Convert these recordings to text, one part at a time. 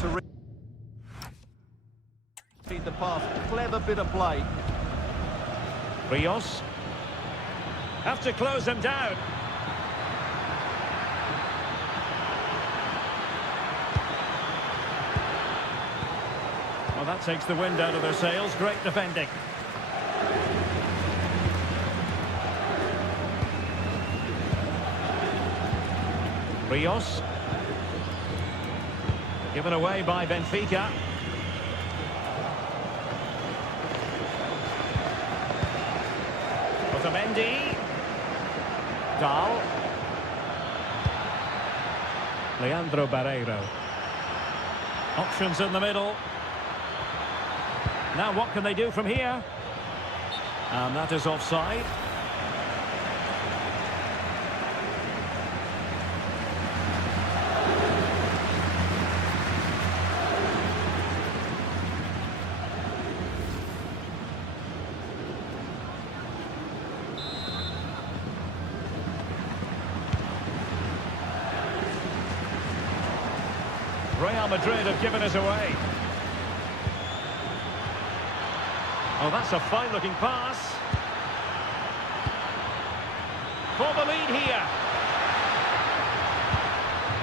to read the pass. Clever bit of play. Rios. Have to close them down. Well, that takes the wind out of their sails. Great defending. Rios. Given away by Benfica. Otamendi. Dahl. Leandro Barreiro. Options in the middle. Now what can they do from here? And that is offside. Real Madrid have given us away. Oh, that's a fine-looking pass. For the lead here.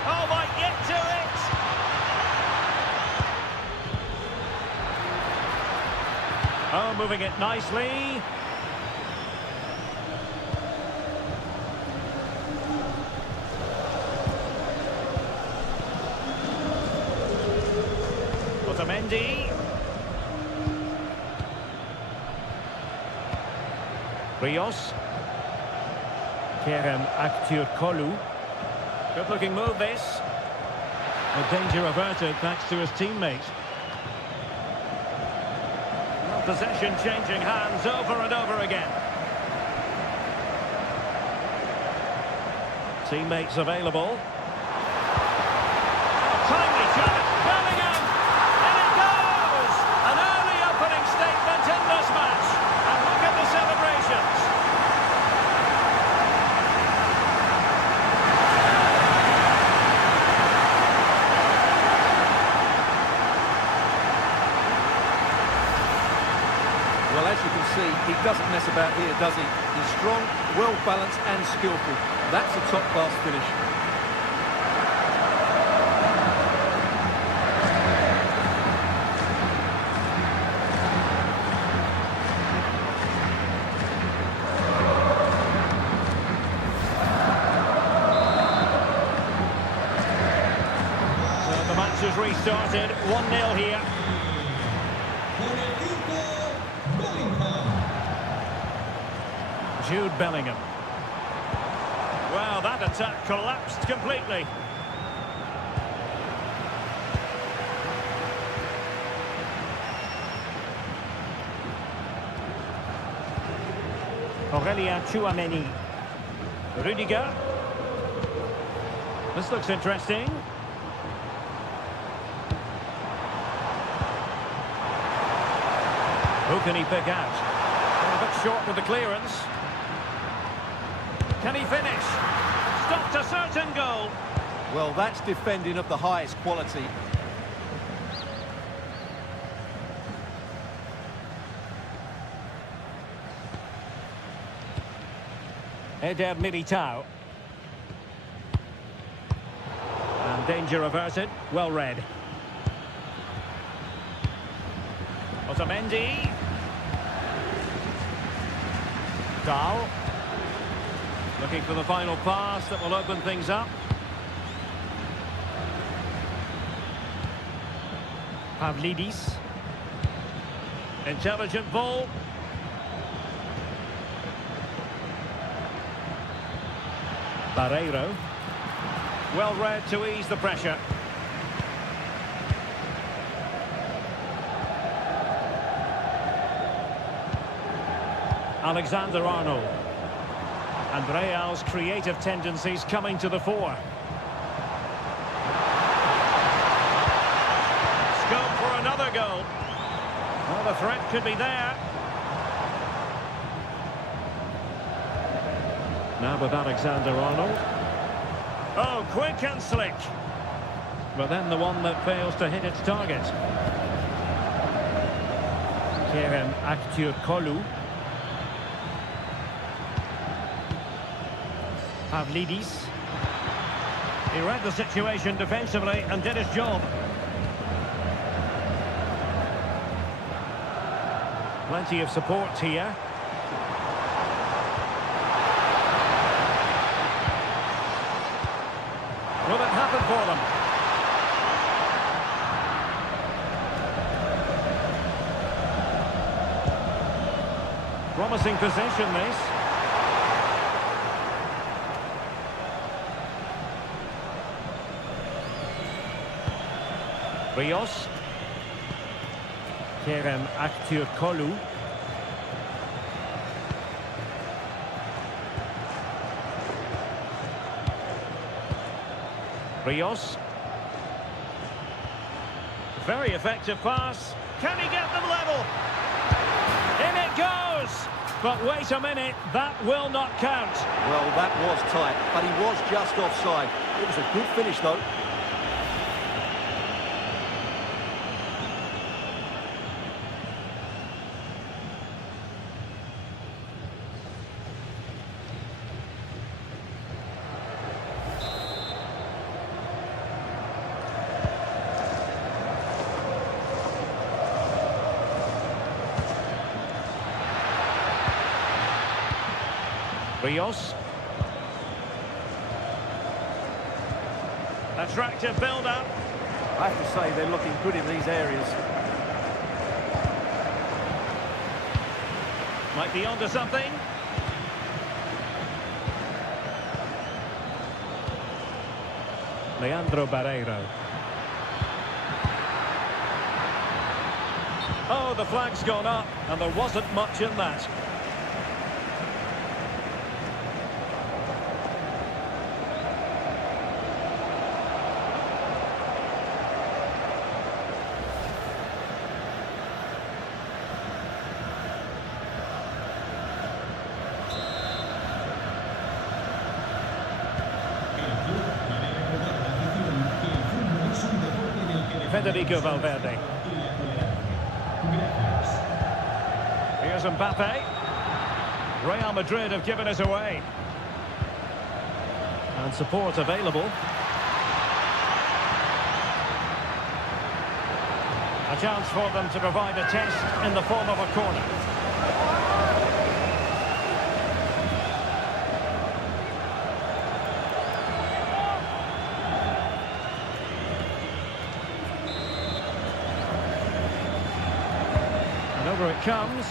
Oh, might get to it. Oh, moving it nicely. Otamendi. Rios. Kerem Aktürkoğlu. Good looking move this. A danger averted thanks to his teammate. Well, possession changing hands over and over again. Teammates available. Timely challenge. Bellingham. And it goes! An early opening statement in this match. And look at the celebrations. Well, as you can see, he doesn't mess about here, does he? He's strong, well-balanced and skillful. That's a top-class finish. So the match has restarted, 1-0 here. Jude Bellingham. Well, that attack collapsed completely. Aurelien Tchouameni. Rudiger. This looks interesting. Who can he pick out? A bit short with the clearance. Can he finish? Stopped a certain goal. Well, that's defending of the highest quality. Eder Militao. And danger averted. Well read. Otamendi. Dahl. Looking for the final pass that will open things up. Pavlidis. Intelligent ball. Barreiro. Well read to ease the pressure. Alexander-Arnold. And Real's creative tendencies coming to the fore. Scope for another goal. Well, the threat could be there. Now with Alexander-Arnold. Oh, quick and slick. but then the one that fails to hit its target. Kerem Aktürkoğlu. Pavlidis. He read the situation defensively and did his job. Plenty of support here. Will it happen for them? Promising possession, this. Rios. Kerem Aktürkoğlu. Rios. Very effective pass. Can he get them level? In it goes! But wait a minute, that will not count. Well, that was tight, but he was just offside. It was a good finish, though. Rios. Attractive build-up. I have to say, they're looking good in these areas. Might be onto something. Leandro Barreiro. Oh, the flag's gone up, and there wasn't much in that. Federico Valverde. Here's Mbappe. Real Madrid have given it away. And support available. A chance for them to provide a test in the form of a corner. Over it comes.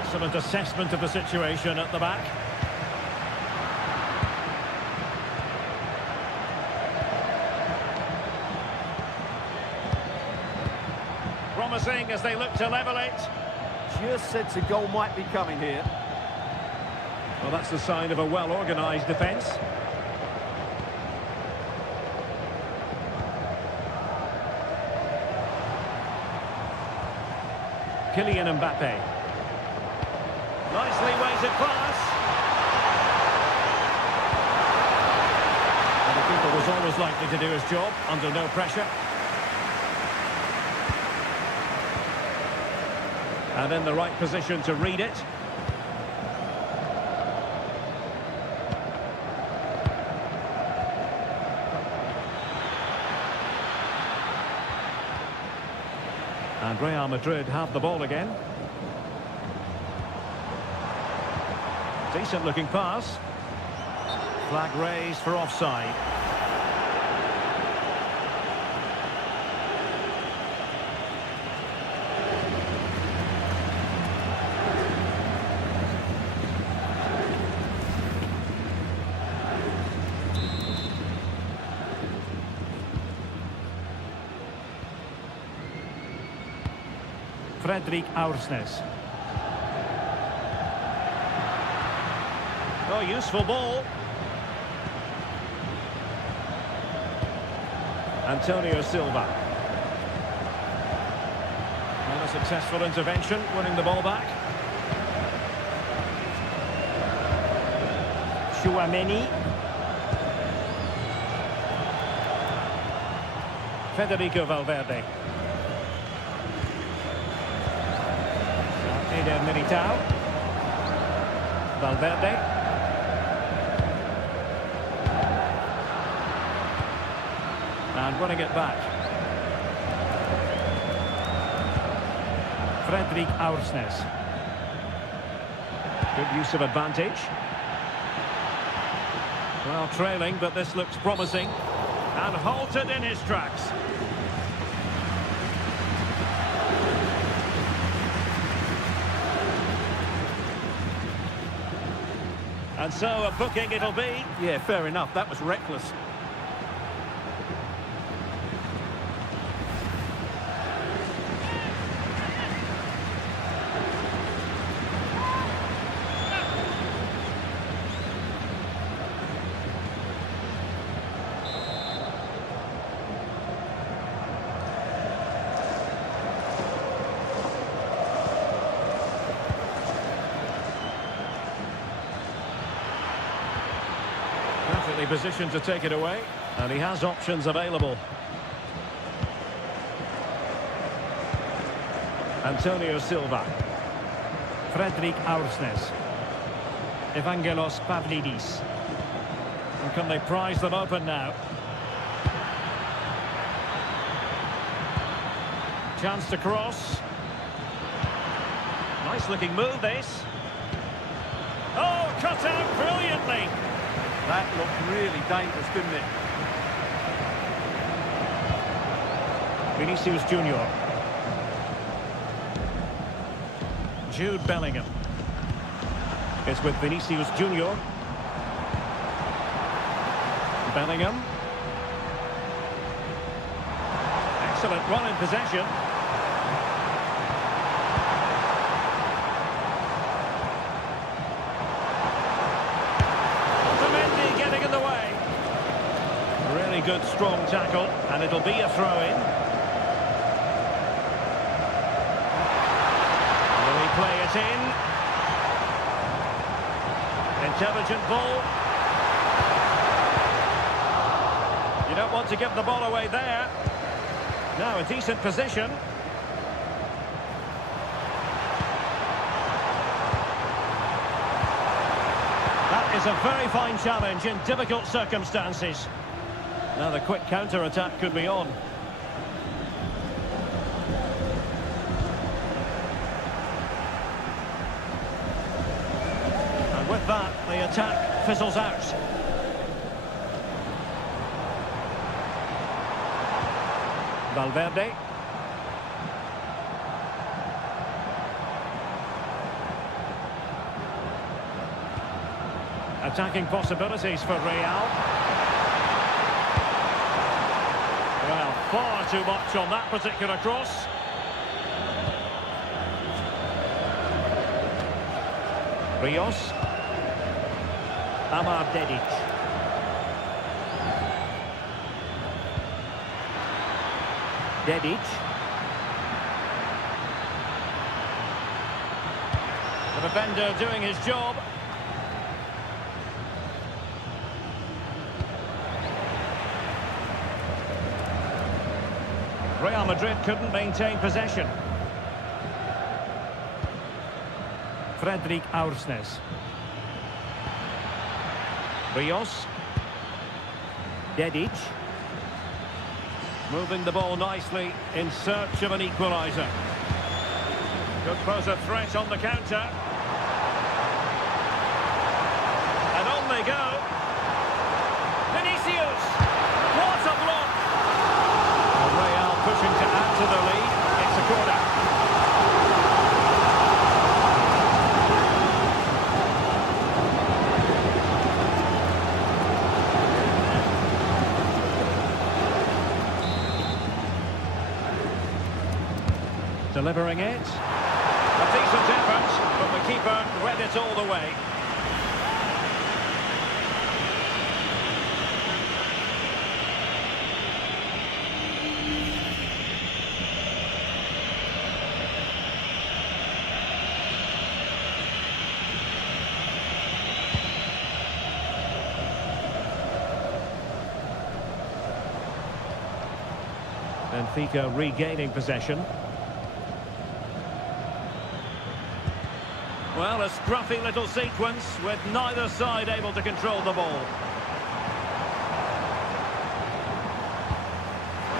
Excellent assessment of the situation at the back. Promising as they look to level it. Just sense a goal might be coming here. Well, that's the sign of a well-organised defence. Kylian Mbappe. Nicely weighted pass. And the keeper was always likely to do his job under no pressure. And in the right position to read it. And Real Madrid have the ball again. Decent looking pass. Flag raised for offside. Fredrik Aursnes. Oh, useful ball. Antonio Silva. A successful intervention, winning the ball back. Chouameni. Federico Valverde. Eder Militao. Valverde. And running it back. Fredrik Aursnes. Good use of advantage. Well, trailing, but this looks promising. And halted in his tracks. And so a booking it'll be. Yeah, fair enough. That was reckless. Perfectly positioned to take it away, and he has options available. Antonio Silva. Fredrik Aursnes. Evangelos Pavlidis. And can they prize them open now? Chance to cross. Nice looking move, this. Oh, cut out brilliantly. That looked really dangerous, didn't it? Vinicius Junior. Jude Bellingham. It's with Vinicius Junior. Bellingham. Excellent run in possession. Getting in the way. Really good, strong tackle, and it'll be a throw-in. Will he play it in? Intelligent ball. You don't want to give the ball away there. Now a decent position. That is a very fine challenge in difficult circumstances. Now the quick counter-attack could be on. And with that, the attack fizzles out. Valverde. Attacking possibilities for Real. Well, far too much on that particular cross. Rios. Amar Dedic. Dedic. The defender doing his job. Real Madrid couldn't maintain possession. Fredrik Aursnes. Rios. Dedic. Moving the ball nicely in search of an equaliser. Could pose a threat on the counter. And on they go. Vinicius! What a block! Real pushing to add to the lead. It's a corner. Delivering it. A decent effort, but the keeper read it all the way. Benfica regaining possession. Well, a scruffy little sequence with neither side able to control the ball.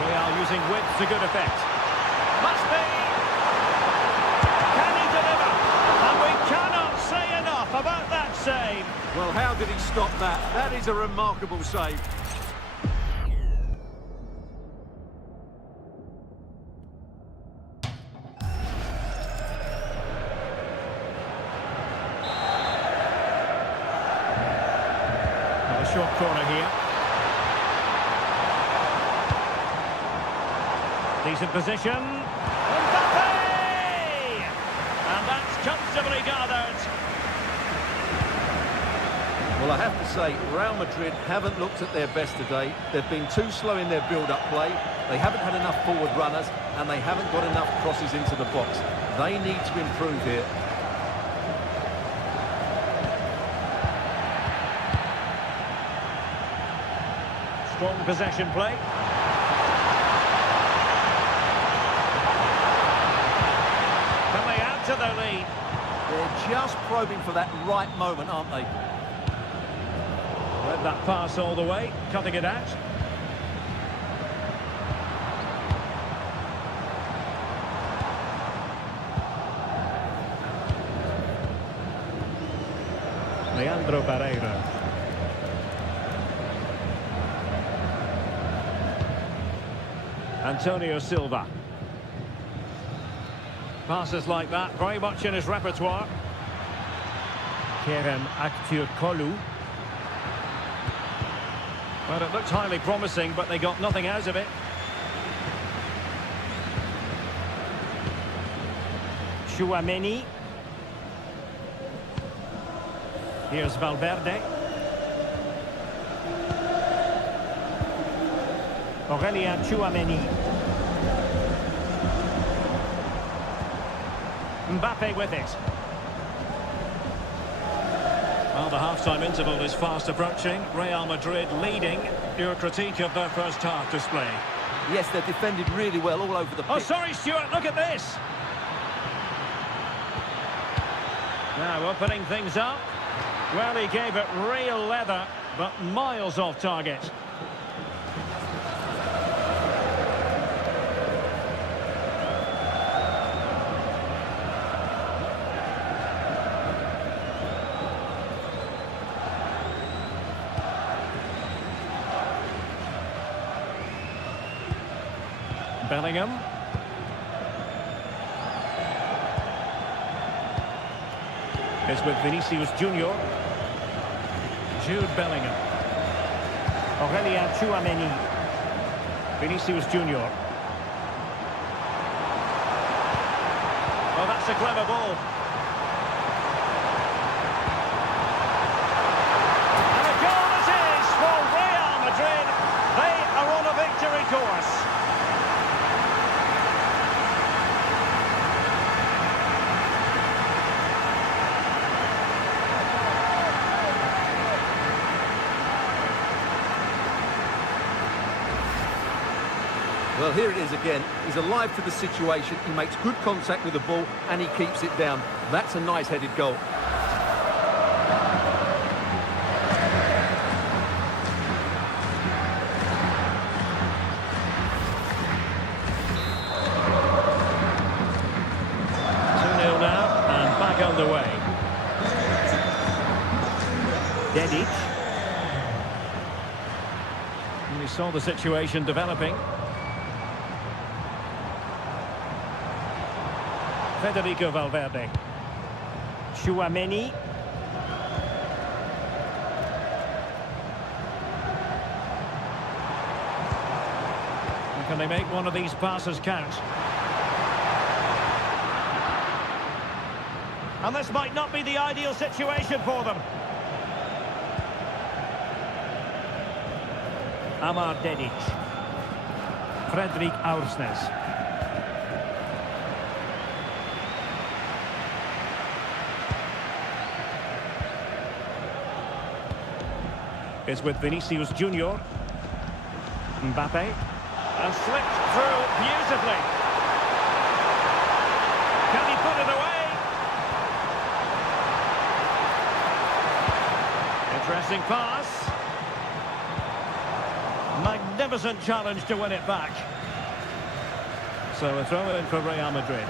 Real using width to good effect. Must be! Can he deliver? And we cannot say enough about that save. Well, how did he stop that? That is a remarkable save. Short corner here. Decent position. Mbappe! And that's comfortably gathered. Well, I have to say, Real Madrid haven't looked at their best today. They've been too slow in their build-up play. They haven't had enough forward runners, and they haven't got enough crosses into the box. They need to improve here. Strong possession play. Can they add to their lead? They're just probing for that right moment, aren't they? Read that pass all the way, cutting it out. Leandro Pereira. Antonio Silva. Passes like that, very much in his repertoire. Kerem Aktürkoğlu. Well, it looked highly promising, but they got nothing out of it. Tchouaméni. Here's Valverde. Aurélien Tchouaméni. Mbappe with it. Well, the half-time interval is fast approaching. Real Madrid leading. Your critique of their first half display? Yes, they've defended really well all over the pitch. Oh, sorry, Stuart, look at this. Now, opening things up. Well, he gave it real leather, but miles off target. Bellingham. It's with Vinicius Junior. Jude Bellingham. Aurélien Tchouaméni. Vinicius Junior. Well, that's a clever ball. And a goal it is for Real Madrid. They are on a victory course. Well, here it is again. He's alive to the situation. He makes good contact with the ball and he keeps it down. That's a nice headed goal. Now and back underway. Dedic. And we saw the situation developing. Federico Valverde. Tchouaméni. Can they make one of these passes count? And this might not be the ideal situation for them. Amar Dedic. Fredrik Aursnes. It's with Vinicius Junior. Mbappe. And slipped through beautifully. Can he put it away? Interesting pass. Magnificent challenge to win it back. So a throw in for Real Madrid.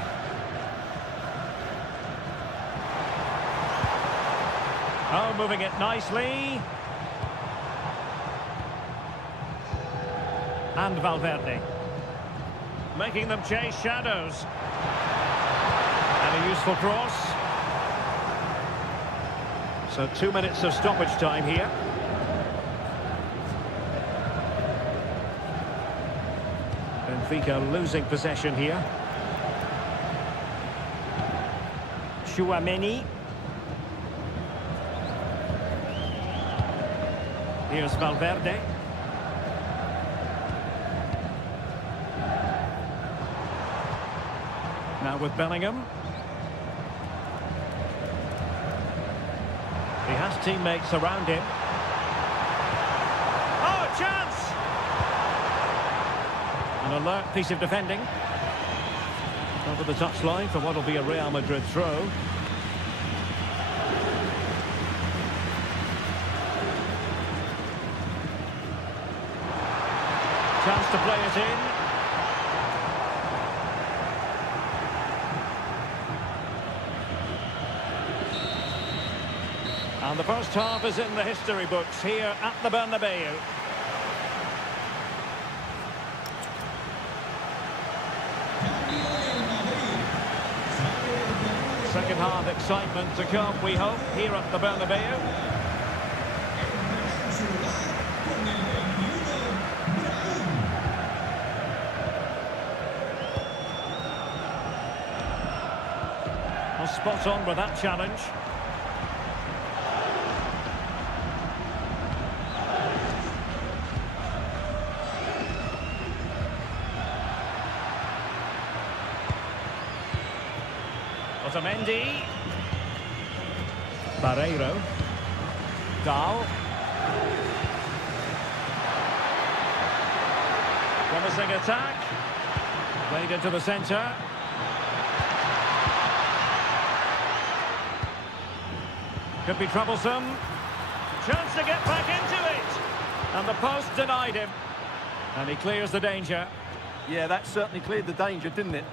Oh, moving it nicely. And Valverde. Making them chase shadows. And a useful cross. So 2 minutes of stoppage time here. Benfica losing possession here. Chouameni. Here's Valverde. Now with Bellingham. He has teammates around him. Oh, a chance! An alert piece of defending. Over the touchline for what will be a Real Madrid throw. Chance to play it in. And the first half is in the history books here at the Bernabeu. Second half excitement to come, we hope, here at the Bernabeu. Well, spot on with that challenge. Otamendi. Barreiro. Dahl. Promising attack. Played into the centre. Could be troublesome. Chance to get back into it. And the post denied him. And he clears the danger. Yeah, that certainly cleared the danger, didn't it?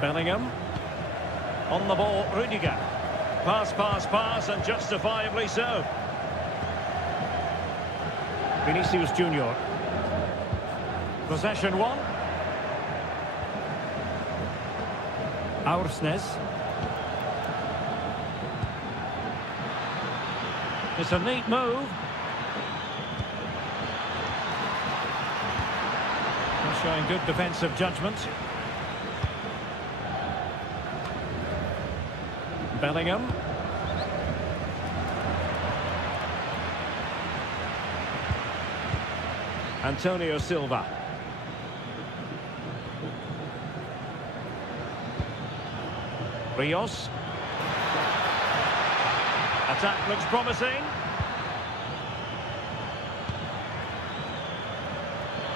Bellingham. On the ball, Rudiger. Pass, pass, pass, and justifiably so. Vinicius Junior. Possession one. Aursnes. It's a neat move. Showing good defensive judgment. Bellingham. Antonio Silva. Rios. Attack looks promising.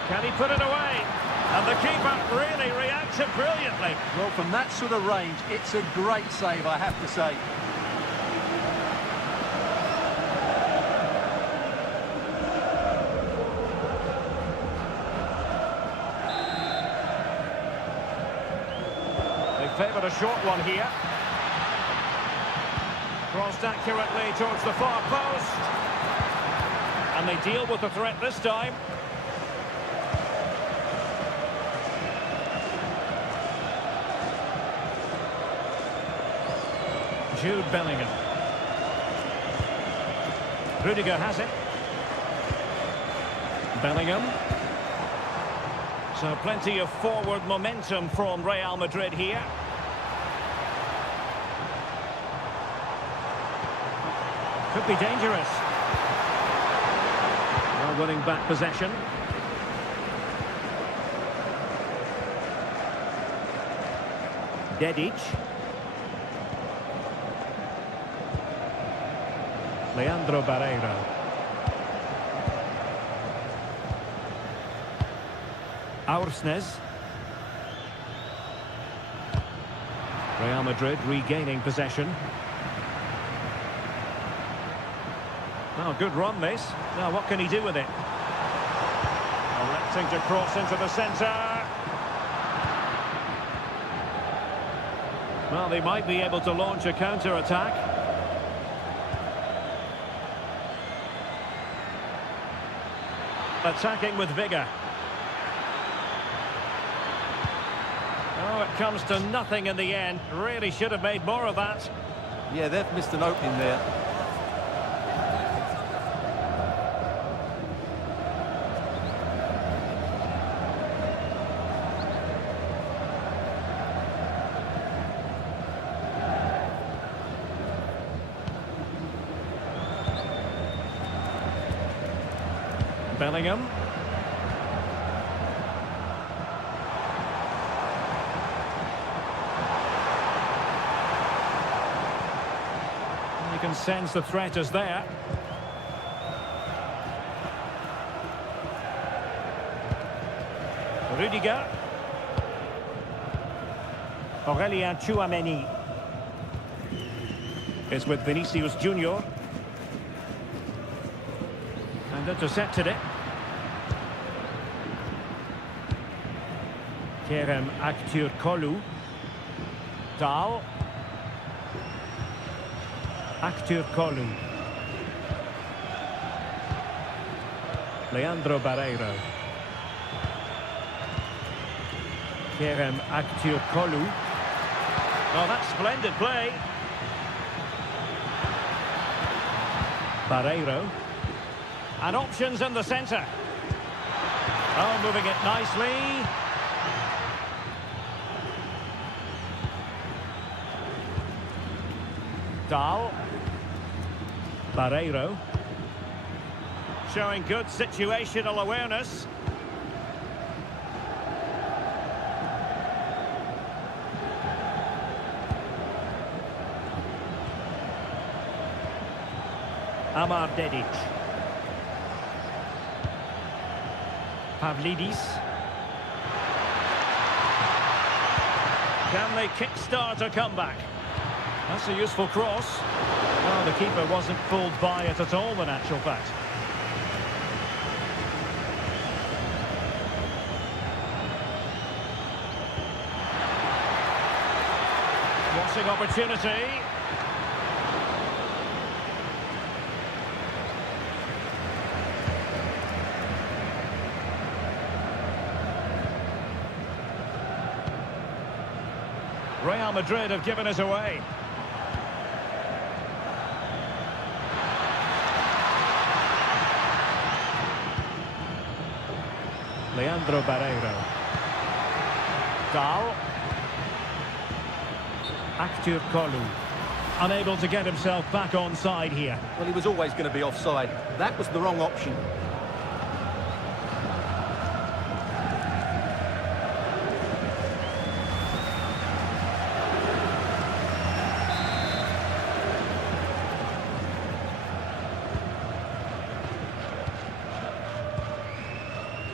Can he put it away? And the keeper really reacted brilliantly. Well, from that sort of range, it's a great save, I have to say. They favoured a short one here. Crossed accurately towards the far post. And they deal with the threat this time. Jude Bellingham. Rudiger has it. Bellingham. So plenty of forward momentum from Real Madrid here. Could be dangerous. Now winning back possession. Dedic. Leandro Barreiro. Aursnes. Real Madrid regaining possession. Now, good run this. Now, what can he do with it? Electing to cross into the centre. Well, they might be able to launch a counter-attack. Attacking with vigour. Oh, it comes to nothing in the end. Really should have made more of that. Yeah, they've missed an opening there. Bellingham. You can sense the threat is there. Rudiger. Aurelien Tchouameni is with Vinicius Junior. And intercepted it. Kerem Aktürkoğlu. Dal. Aktürkoğlu. Leandro Barreiro. Kerem Aktürkoğlu. Oh, that's splendid play. Barreiro. And options in the centre. Oh, moving it nicely. Dal. Barreiro. Showing good situational awareness. Amar Dedic. Pavlidis. Can they kickstart a comeback? That's a useful cross. Well, the keeper wasn't fooled by it at all, in actual fact. Crossing opportunity. Real Madrid have given us away. Leandro Barreiro. Dal. Aktürkoğlu. Unable to get himself back onside here. Well, he was always going to be offside. That was the wrong option.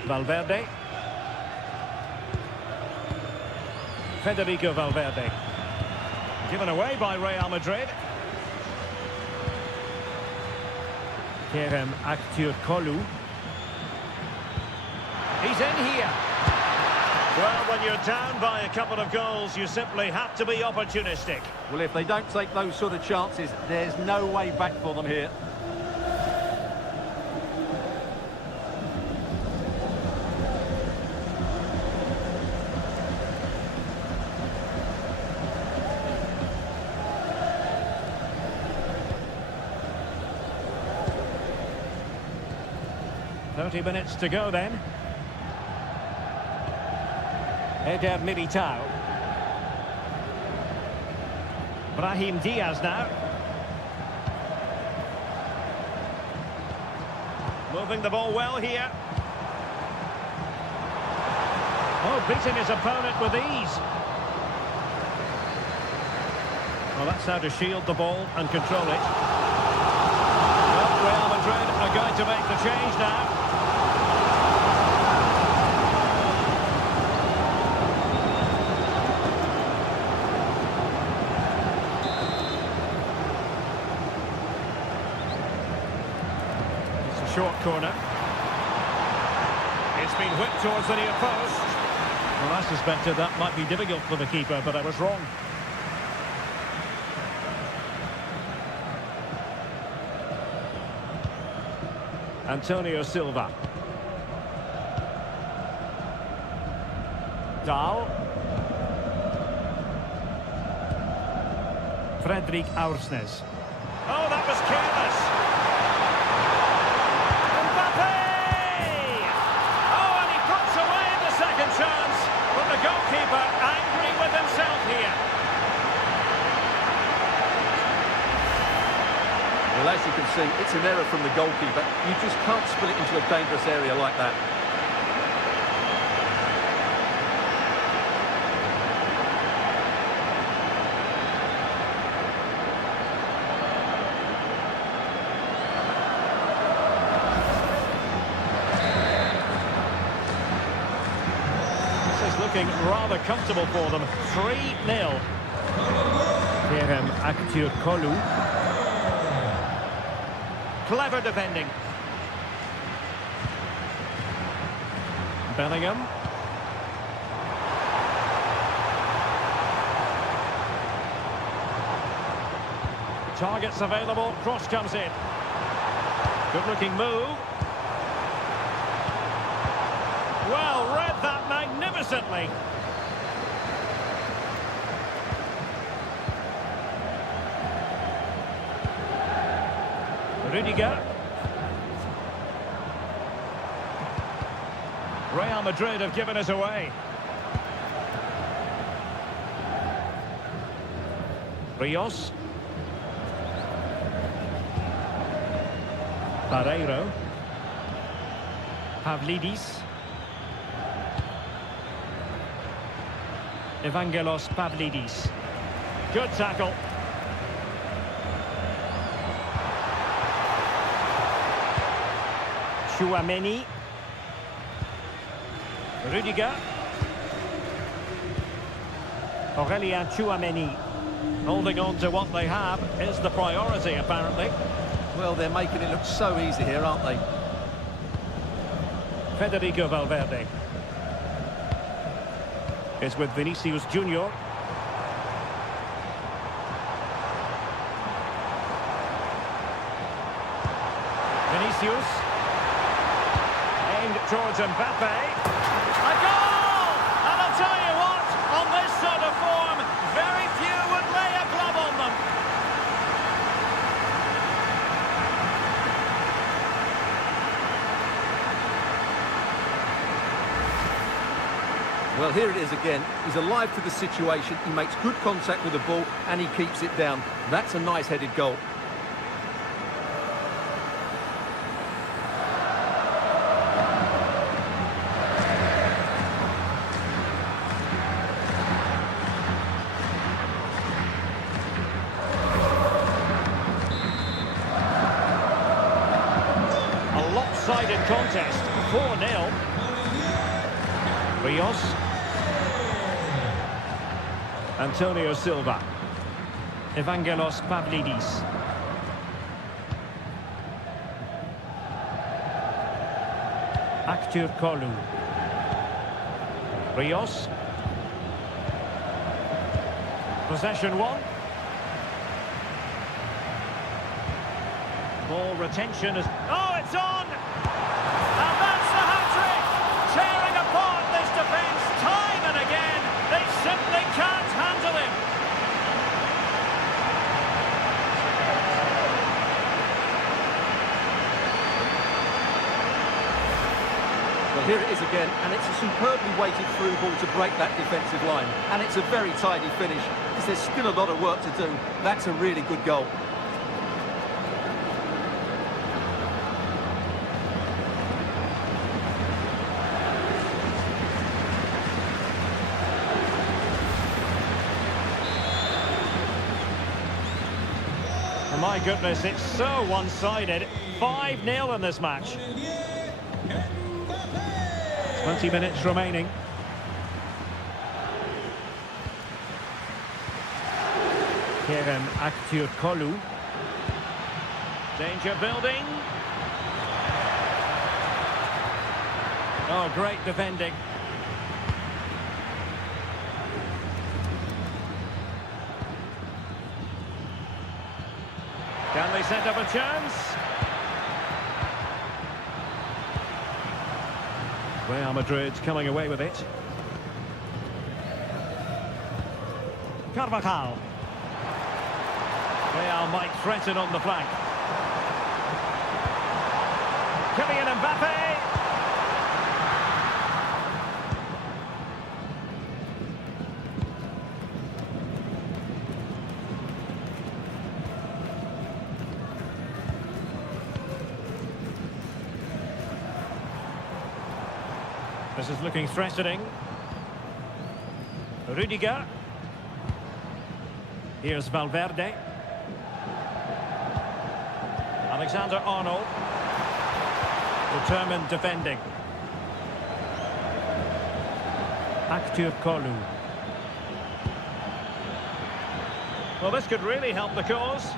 Valverde. Federico Valverde. Given away by Real Madrid. Kerem Aktürkoğlu. He's in here. Well, when you're down by a couple of goals, you simply have to be opportunistic. Well, if they don't take those sort of chances, there's no way back for them here. Minutes to go then. Eder Militao. Brahim Diaz now. Moving the ball well here. Oh, beating his opponent with ease. Well, that's how to shield the ball and control it. Madrid are going to make the change now. It's a short corner. It's been whipped towards the near post. Well, I suspected that might be difficult for the keeper, but I was wrong. Antonio Silva. Dahl. Fredrik Aursnes. Oh, that was careless. Mbappe! Oh, and he puts away the second chance. But the goalkeeper angry with himself here. Well, as you can see, it's an error from the goalkeeper. You just can't split it into a dangerous area like that. This is looking rather comfortable for them. 3-0. Kerem Aktürkoğlu. Clever defending. Bellingham. Targets available. Cross comes in. Good looking move. Well, read that magnificently. Rudiger. Real Madrid have given us away. Rios. Barreiro. Pavlidis. Evangelos Pavlidis. Good tackle. Chouameni. Rudiger. Aurelien Chouameni. Holding on to what they have is the priority, apparently. Well, they're making it look so easy here, aren't they? Federico Valverde. Is with Vinicius Junior. Vinicius. Aimed towards Mbappe. A goal! And I'll tell you what, on this sort of form, very few would lay a glove on them. Well, here it is again. He's alive to the situation. He makes good contact with the ball and he keeps it down. That's a nice-headed goal. A lopsided contest, 4-0. Rios. Antonio Silva. Evangelos Pavlidis. Aktürkoğlu. Rios. Possession one. Ball retention is... Oh, it's on! And that's the hat-trick! Tearing apart this defence time and again. They simply can't handle him. Well, here it is again, and it's a superbly weighted through ball to break that defensive line. And it's a very tidy finish, because there's still a lot of work to do. That's a really good goal. My goodness, it's so one-sided. 5-0 in this match. 20 minutes remaining. Kerem Aktürkoğlu. Danger building. Oh, great defending. Can they set up a chance? Real Madrid coming away with it. Carvajal. Real might threaten on the flank. Kylian Mbappe. This is looking threatening. Rudiger. Here's Valverde. Alexander-Arnold. Determined defending. Aktürkoğlu. Well, this could really help the cause.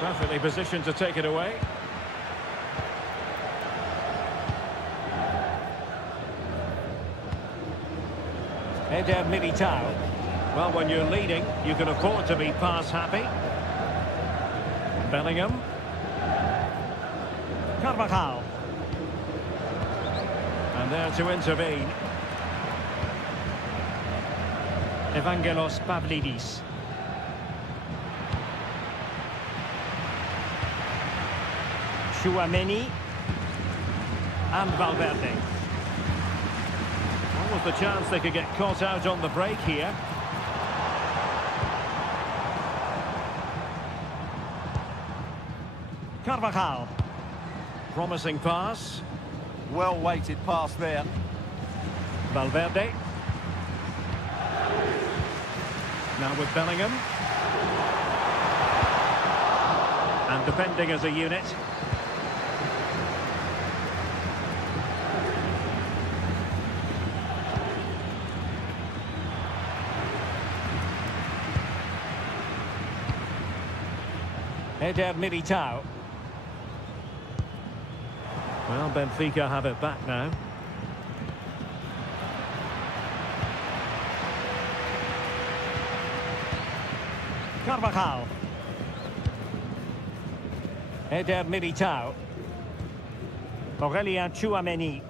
Perfectly positioned to take it away. Eder Militao. Well, when you're leading, you can afford to be pass happy. Bellingham. Carvajal. And there to intervene. Evangelos Pavlidis. Tchouaméni. And Valverde. What was the chance they could get caught out on the break here? Carvajal. Promising pass. Well-weighted pass there. Valverde. Now with Bellingham. And defending as a unit. Eder Militao. Well, Benfica have it back now. Carvajal. Eder Militao. Aurélien Tchouaméni.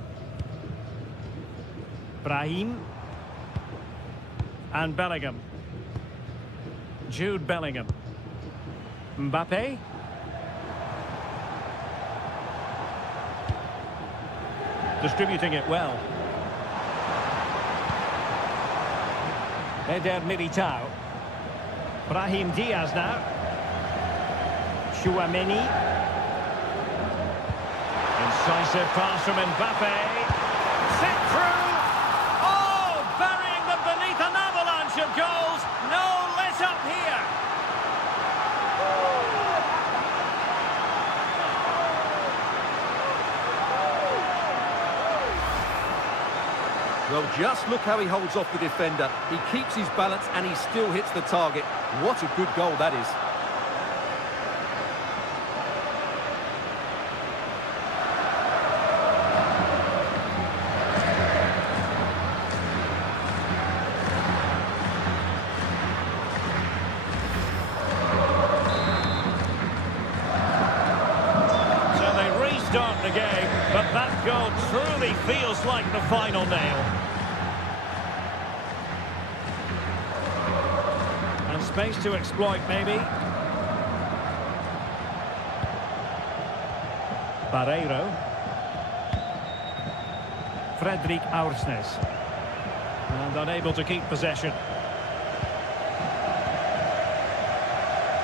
Brahim. And Bellingham. Jude Bellingham. Mbappe. Distributing it well. Eder Militao. Brahim Diaz now. Tchouaméni. Incisive pass from Mbappe. Set through. Oh, burying them beneath an avalanche of goals. No let up here. Well, just look how he holds off the defender. He keeps his balance and he still hits the target. What a good goal that is. So they restart the game, but that goal truly feels like the final nail. Space to exploit, maybe. Barreiro. Fredrik Aursnes. And unable to keep possession.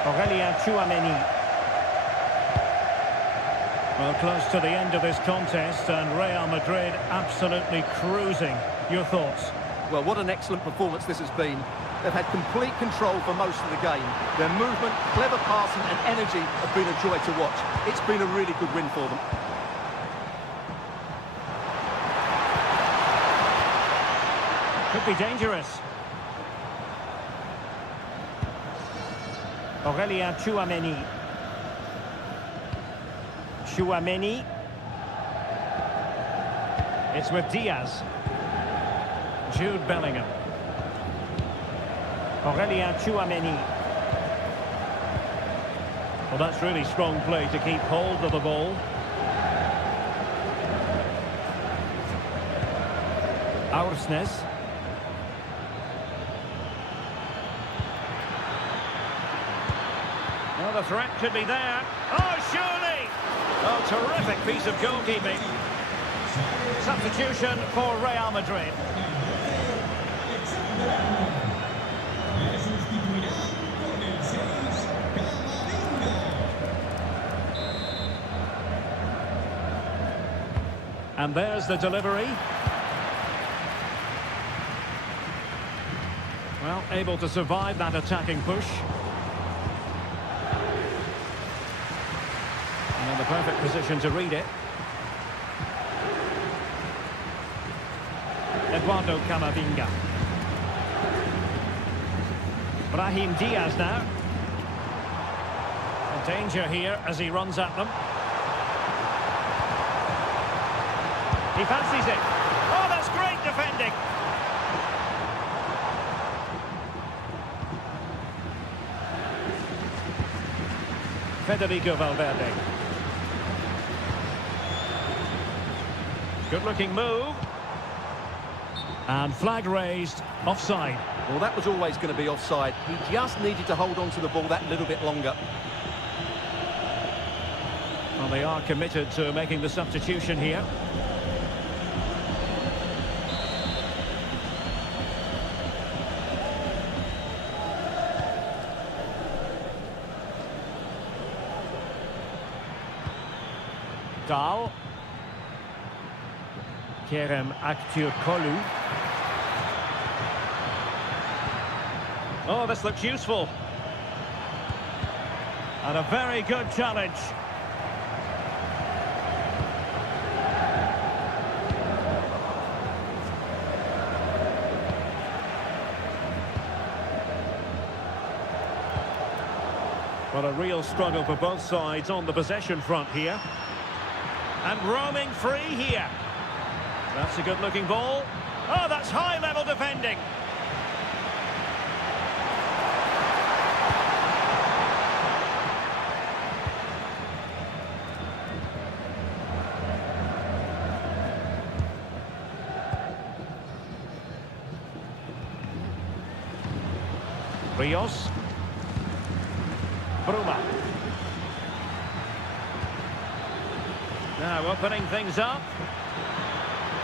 Aurélien Tchouaméni. Well, close to the end of this contest, and Real Madrid absolutely cruising. Your thoughts? Well, what an excellent performance this has been. They've had complete control for most of the game. Their movement, clever passing and energy have been a joy to watch. It's been a really good win for them. Could be dangerous. Aurelien Tchouameni. Tchouameni. It's with Diaz. Jude Bellingham. Aurelien Tchouameni. Well, that's really strong play to keep hold of the ball. Aursnes. Well, the threat could be there. Oh, surely! Oh, terrific piece of goalkeeping. Substitution for Real Madrid. And there's the delivery. Well, able to survive that attacking push. And in the perfect position to read it. Eduardo Camavinga. Brahim Diaz now. A danger here as he runs at them. He fancies it. Oh, that's great defending. Federico Valverde. Good-looking move. And flag raised, offside. Well, that was always going to be offside. He just needed to hold on to the ball that little bit longer. Well, they are committed to making the substitution here. Dahl. Kerem Aktürkoğlu. Oh, this looks useful. And a very good challenge. Well, a real struggle for both sides on the possession front here. And roaming free here. That's a good-looking ball. Oh, that's high-level defending. Rios. Bruma. Now opening things up.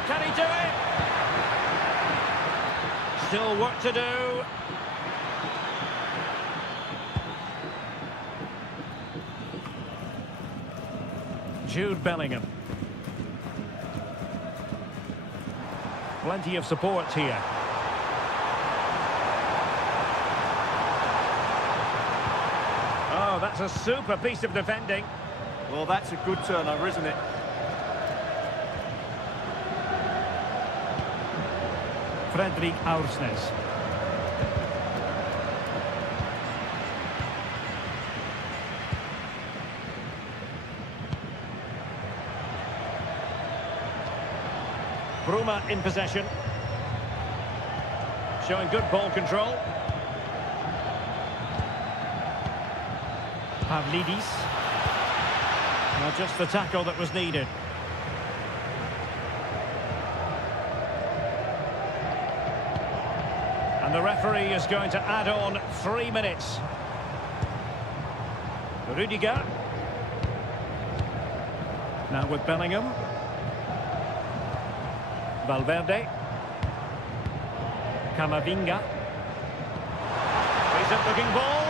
Can he do it? Still work to do. Jude Bellingham. Plenty of support here. Oh, that's a super piece of defending. Well, that's a good turnover, isn't it? Fredrik Aursnes. Bruma in possession. Showing good ball control. Pavlidis. Well, just the tackle that was needed. And the referee is going to add on 3 minutes. Rudiger. Now with Bellingham. Valverde. Camavinga. Decent looking ball.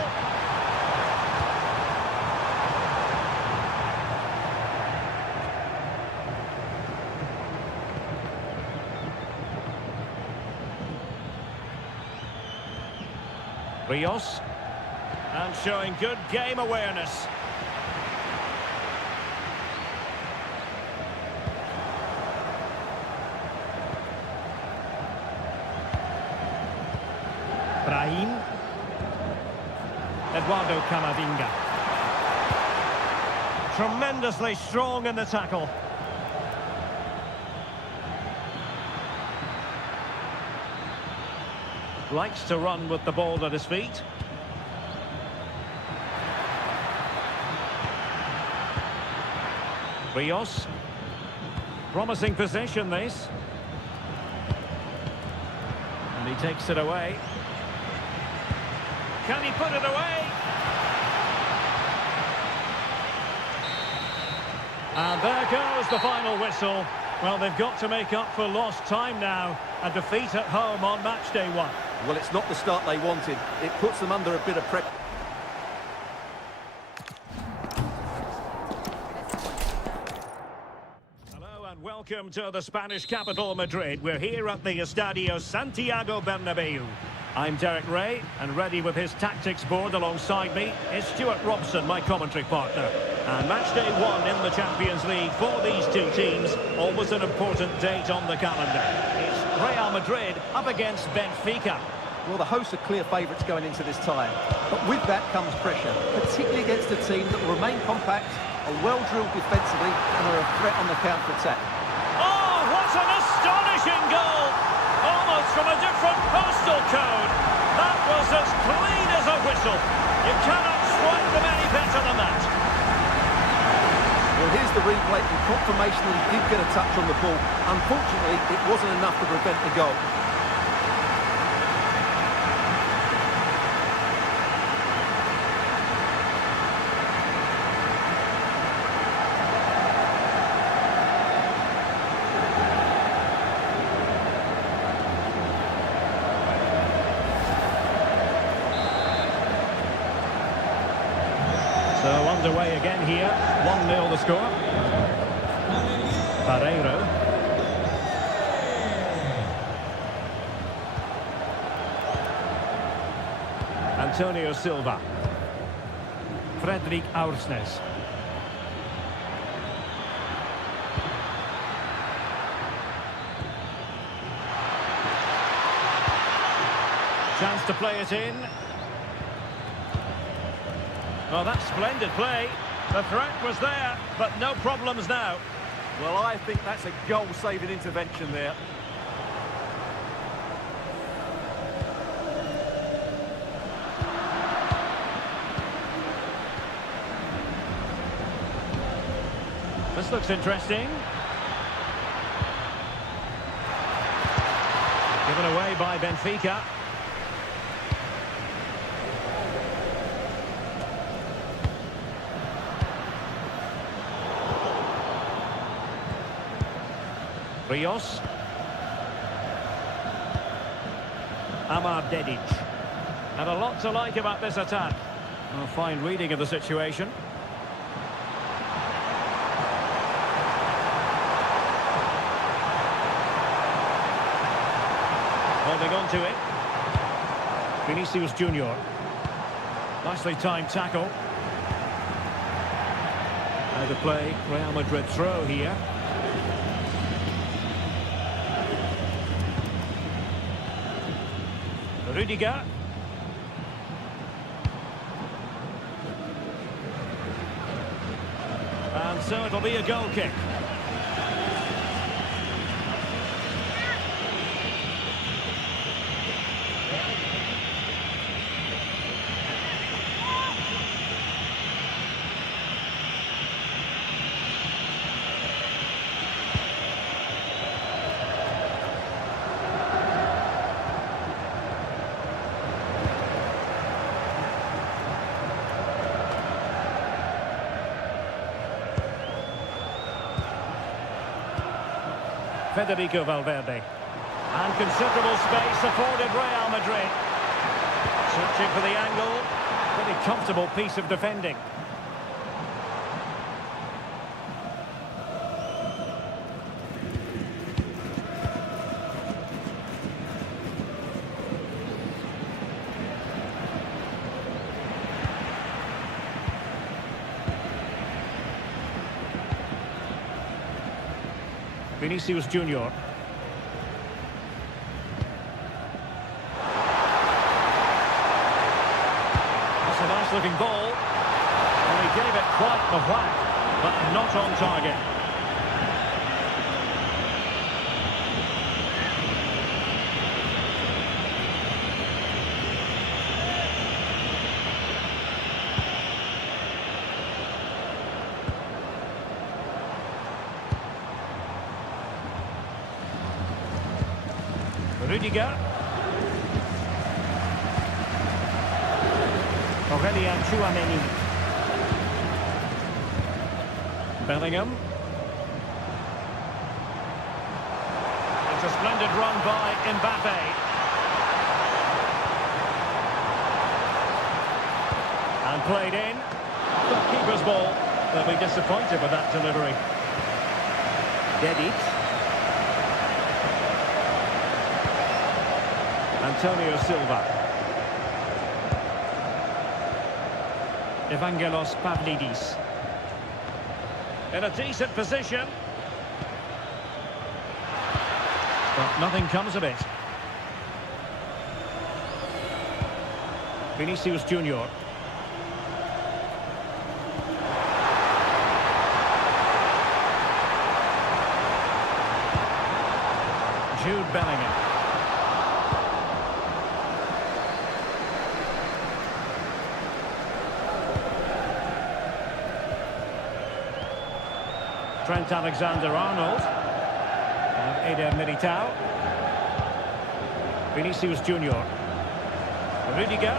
Rios. And showing good game awareness. Brahim. Eduardo Camavinga. Tremendously strong in the tackle. Likes to run with the ball at his feet. Rios. Promising possession, this. And he takes it away. Can he put it away? And there goes the final whistle. Well, they've got to make up for lost time now. A defeat at home on match day 1. Well, it's not the start they wanted. It puts them under a bit of pressure. Hello and welcome to the Spanish capital, Madrid. We're here at the Estadio Santiago Bernabeu. I'm Derek Ray, and ready with his tactics board alongside me is Stuart Robson, my commentary partner. And match day 1 in the Champions League for these two teams, always an important date on the calendar. It's Real Madrid up against Benfica. Well, the hosts are clear favourites going into this tie, but with that comes pressure, particularly against a team that will remain compact, are well-drilled defensively, and are a threat on the counter-attack. Oh, what an astonishing goal! Almost from a different postal code. That was as clean as a whistle. You cannot strike them any better than that. Well, here's the replay and confirmation that he did get a touch on the ball. Unfortunately, it wasn't enough to prevent the goal. So underway again here, 1-0 the score. Barreiro. Antonio Silva. Frederic Aursnes. Chance to play it in. Oh, that's splendid play. The threat was there, but no problems now. Well, I think that's a goal-saving intervention there. This looks interesting. Given away by Benfica. Rios. Amar Dedic. And a lot to like about this attack. A fine reading of the situation. Holding on to it. Vinicius Junior. Nicely timed tackle. Now to play, Real Madrid throw here. Rudiger. And so it'll be a goal kick. Federico Valverde. And considerable space afforded Real Madrid. Searching for the angle. Pretty comfortable piece of defending. Vinicius Junior. That's a nice looking ball. And he gave it quite the whack, but not on target. Rudiger. Aurelien Tchouameni. Bellingham. It's a splendid run by Mbappe. And played in. The keeper's ball. They'll be disappointed with that delivery. Dedic. Antonio Silva. Evangelos Pavlidis. In a decent position. But nothing comes of it. Vinicius Junior. Jude Bellingham. Trent Alexander-Arnold. And Eder Militao. Vinicius Junior. Rudiger.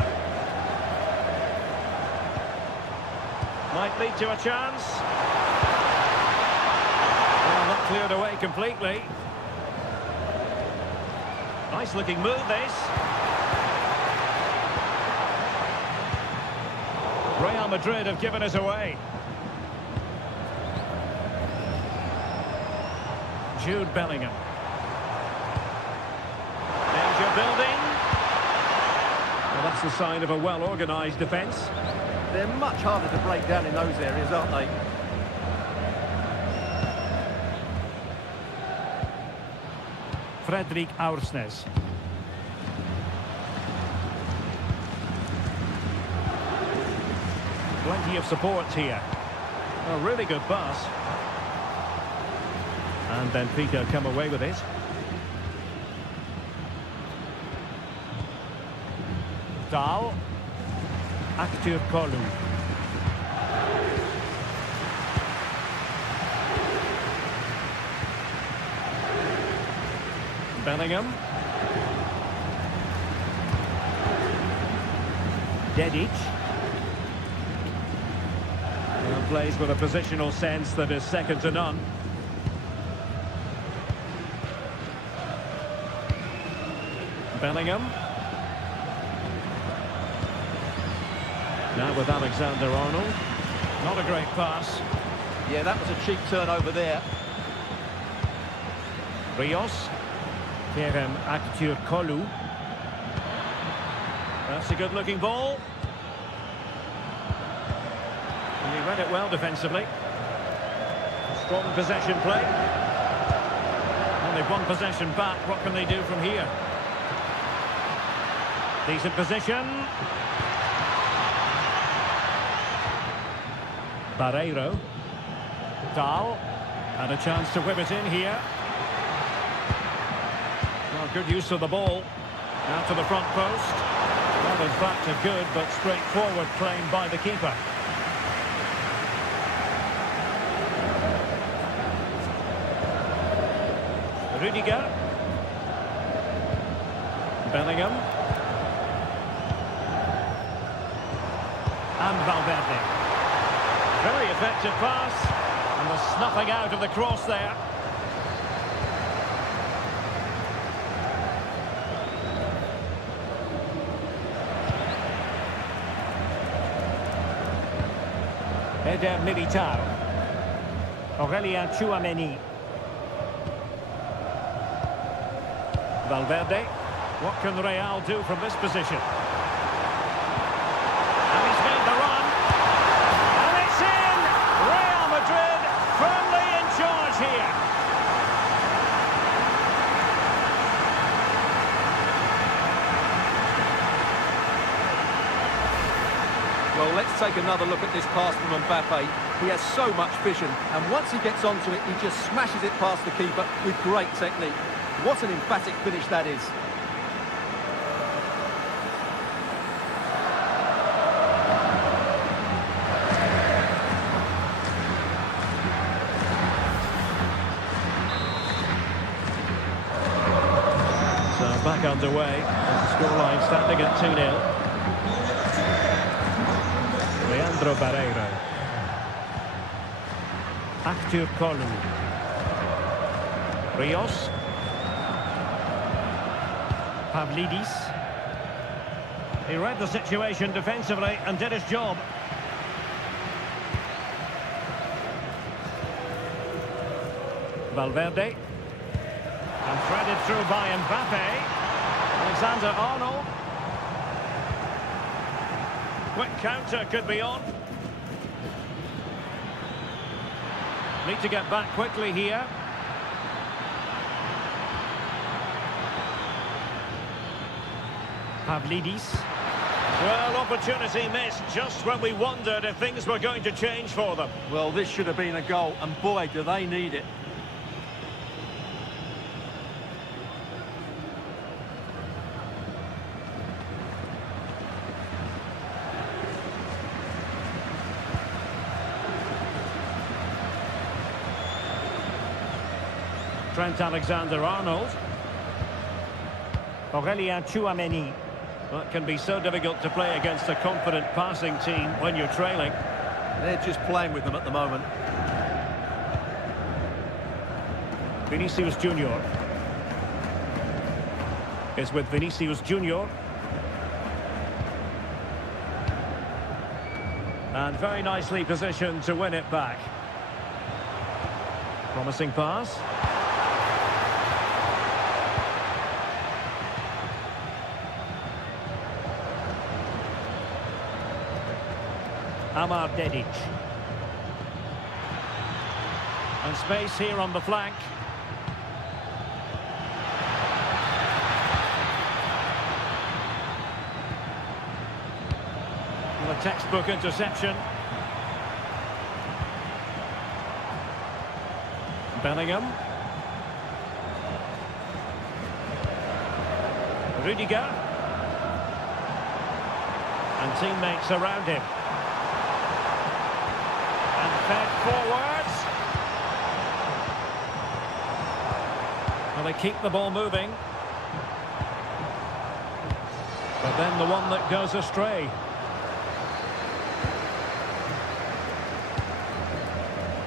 Might lead to a chance. Well, not cleared away completely. Nice looking move, this. Real Madrid have given us away. Jude Bellingham. Danger building. Well, that's the sign of a well-organised defence. They're much harder to break down in those areas, aren't they? Fredrik Aursnes. Plenty of support here. A really good pass. And Benfica come away with it. Dahl. Aktür Kolu. Bellingham. Dedic. Plays with a positional sense that is second to none. Bellingham. Now with Alexander-Arnold. Not a great pass. Yeah, that was a cheap turnover there. Rios. Kerem Aktür Kolu. That's a good looking ball. And he read it well defensively. Strong possession play. And they've won possession back. What can they do from here? Decent position. Barreiro. Dahl. And a chance to whip it in here. Well, good use of the ball. Now to the front post. Well, in fact, a good but straightforward claim by the keeper. Rudiger. Bellingham. And Valverde. Very effective pass. And the snuffing out of the cross there. Eder Militao. Aurelien Tchouameni. Valverde. What can Real do from this position? And he's made the run. And it's in! Real Madrid firmly in charge here. Well, let's take another look at this pass from Mbappe. He has so much vision, and once he gets onto it, he just smashes it past the keeper with great technique. What an emphatic finish that is. So back underway. The scoreline standing at 2-0. Leandro Barreiro. Arthur Kolu. Rios. Pavlidis. He read the situation defensively and did his job. Valverde. And threaded through by Mbappe. Alexander-Arnold. Quick counter could be on. Need to get back quickly here. Pavlidis. Well, opportunity missed just when we wondered if things were going to change for them. Well, this should have been a goal, and boy, do they need it. Trent Alexander-Arnold. Aurelien Tchouameni. Well, it can be so difficult to play against a confident passing team when you're trailing. They're just playing with them at the moment. Vinicius Junior is with Vinicius Junior. And very nicely positioned to win it back. Promising pass. Amar Dedic. And space here on the flank. Well, a textbook interception. Bellingham. Rudiger. And teammates around him. Fed forwards. Well, they keep the ball moving. But then the one that goes astray.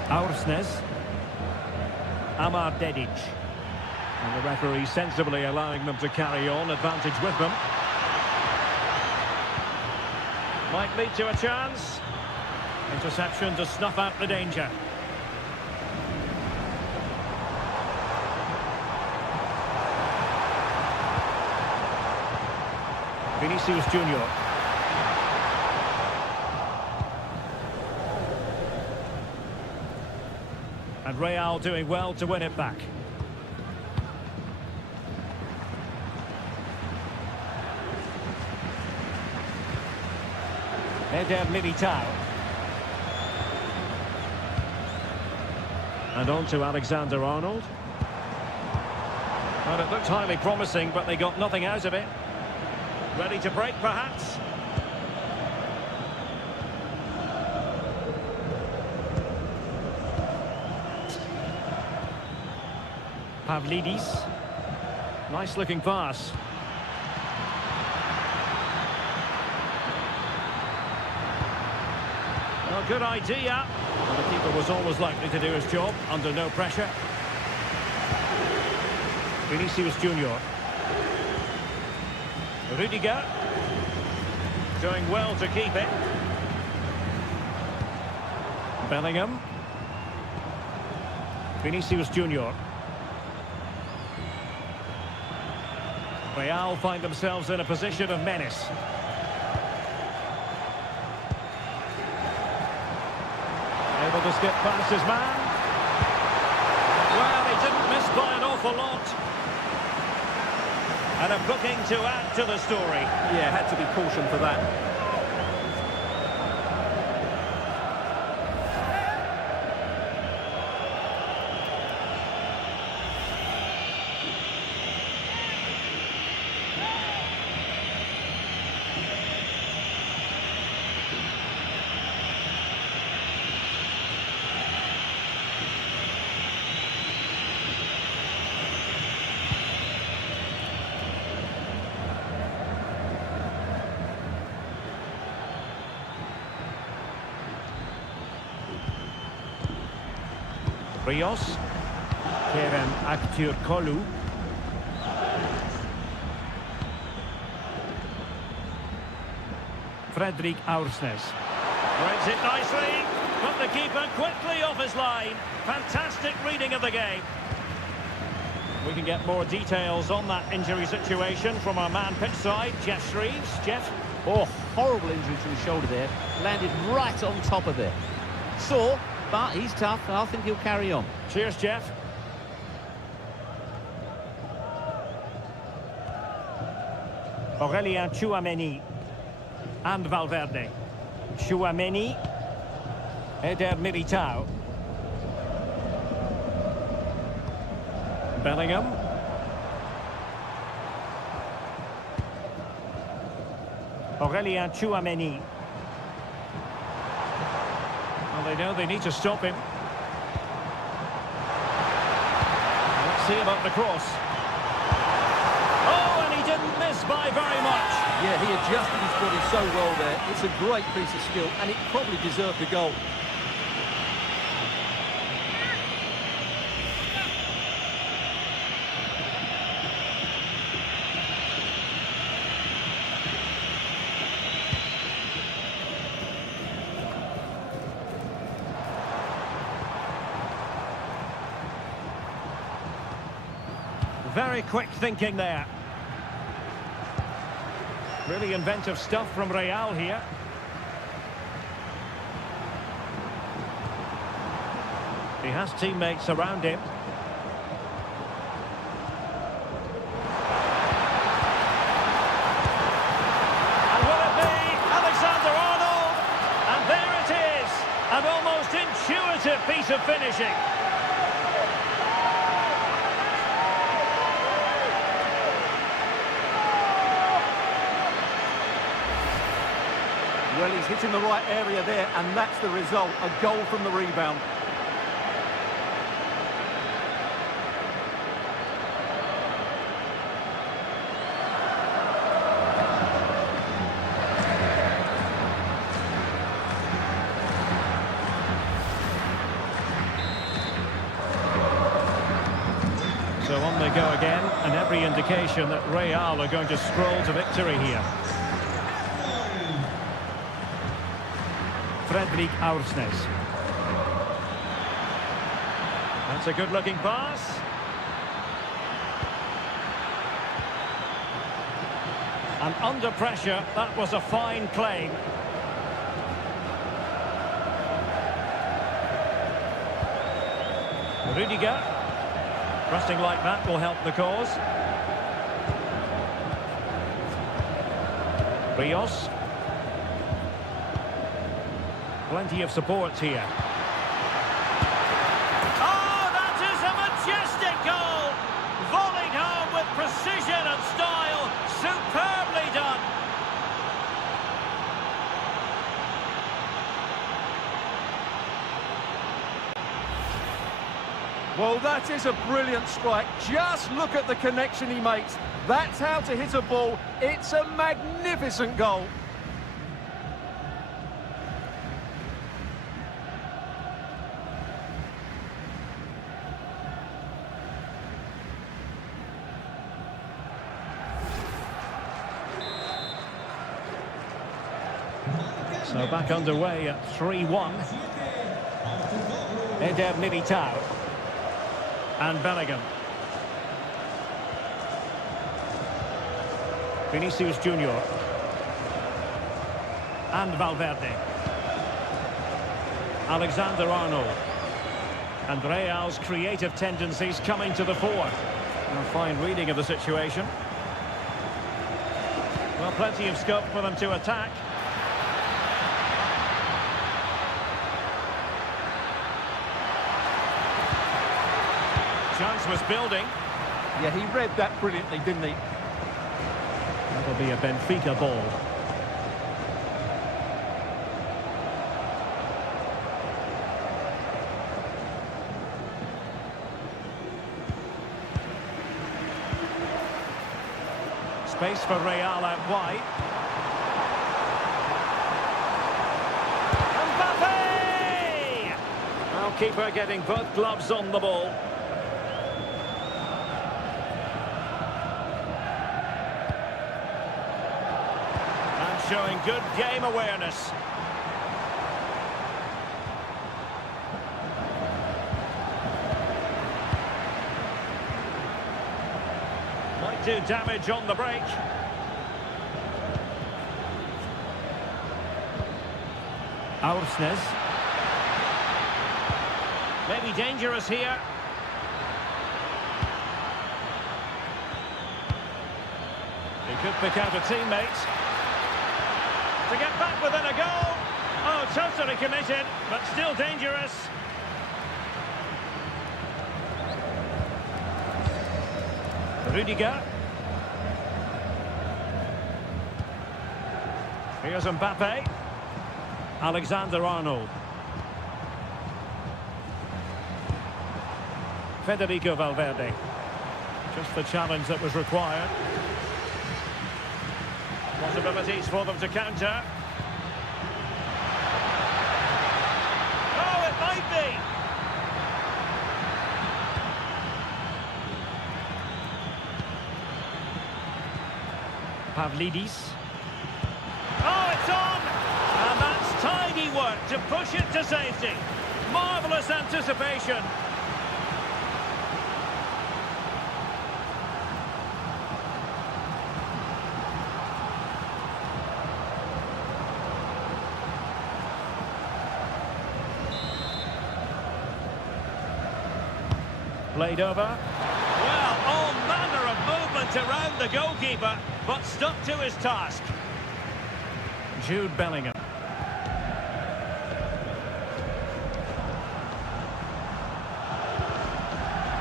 Aursnes. Amar Dedic. And the referee sensibly allowing them to carry on, advantage with them. Might lead to a chance. Interception to snuff out the danger. Vinicius Junior. And Real doing well to win it back. Eder Militao. And on to Alexander-Arnold. Well, it looked highly promising, but they got nothing out of it. Ready to break, perhaps? Pavlidis. Nice-looking pass. Well, good idea. And the keeper was always likely to do his job under no pressure. Vinicius Junior. Rudiger. Doing well to keep it. Bellingham. Vinicius Junior. Real find themselves in a position of menace. Able to skip past his man. Well, he didn't miss by an awful lot. And a booking to add to the story. Yeah, had to be cautioned for that. Rios. Kerem Aktürkoğlu. Fredrik Aursnes. Reads it nicely. Got the keeper quickly off his line. Fantastic reading of the game. We can get more details on that injury situation from our man pitch side, Jeff Shreves. Jeff? Oh, horrible injury to his shoulder there. Landed right on top of it. Sore, but he's tough, and I think he'll carry on. Cheers, Jeff. Aurelien Tchouameni and Valverde. Tchouameni. Eder Militao. Bellingham. Aurelien Tchouameni. Well, they know they need to stop him. Let's see about the cross. Oh, and he didn't miss by very much. Yeah, he adjusted his body so well there. It's a great piece of skill, and it probably deserved a goal. Very quick thinking there. Really inventive stuff from Real here. He has teammates around him. And will it be Alexander-Arnold? And there it is. An almost intuitive piece of finishing. Well, he's hitting the right area there, and that's the result, a goal from the rebound. So on they go again, and every indication that Real are going to stroll to victory here. Fredrik Aursnes. That's a good-looking pass. And under pressure, that was a fine claim. Rudiger. Pressing like that will help the cause. Rios. Plenty of support here. Oh, that is a majestic goal! Volleyed home with precision and style. Superbly done. Well, that is a brilliant strike. Just look at the connection he makes. That's how to hit a ball. It's a magnificent goal. So back underway at 3-1. Eder Militao. And Bellingham. Vinicius Junior. And Valverde. Alexander-Arnold. And Real's creative tendencies coming to the fore. A fine reading of the situation. Well, plenty of scope for them to attack. Chance was building. Yeah, he read that brilliantly, didn't he? That'll be a Benfica ball. Space for Real out wide. Mbappe! Well, keeper getting both gloves on the ball. And showing good game awareness. Might do damage on the break. Aursnes. Maybe dangerous here. He could pick out a teammate. To get back within a goal. Oh, totally committed, but still dangerous. Rudiger. Here's Mbappe. Alexander-Arnold. Federico Valverde. Just the challenge that was required. Possibilities for them to counter. Oh, it might be! Pavlidis. Oh, it's on! And that's tidy work to push it to safety. Marvellous anticipation. Played over. Well, all manner of movement around the goalkeeper, but stuck to his task. Jude Bellingham.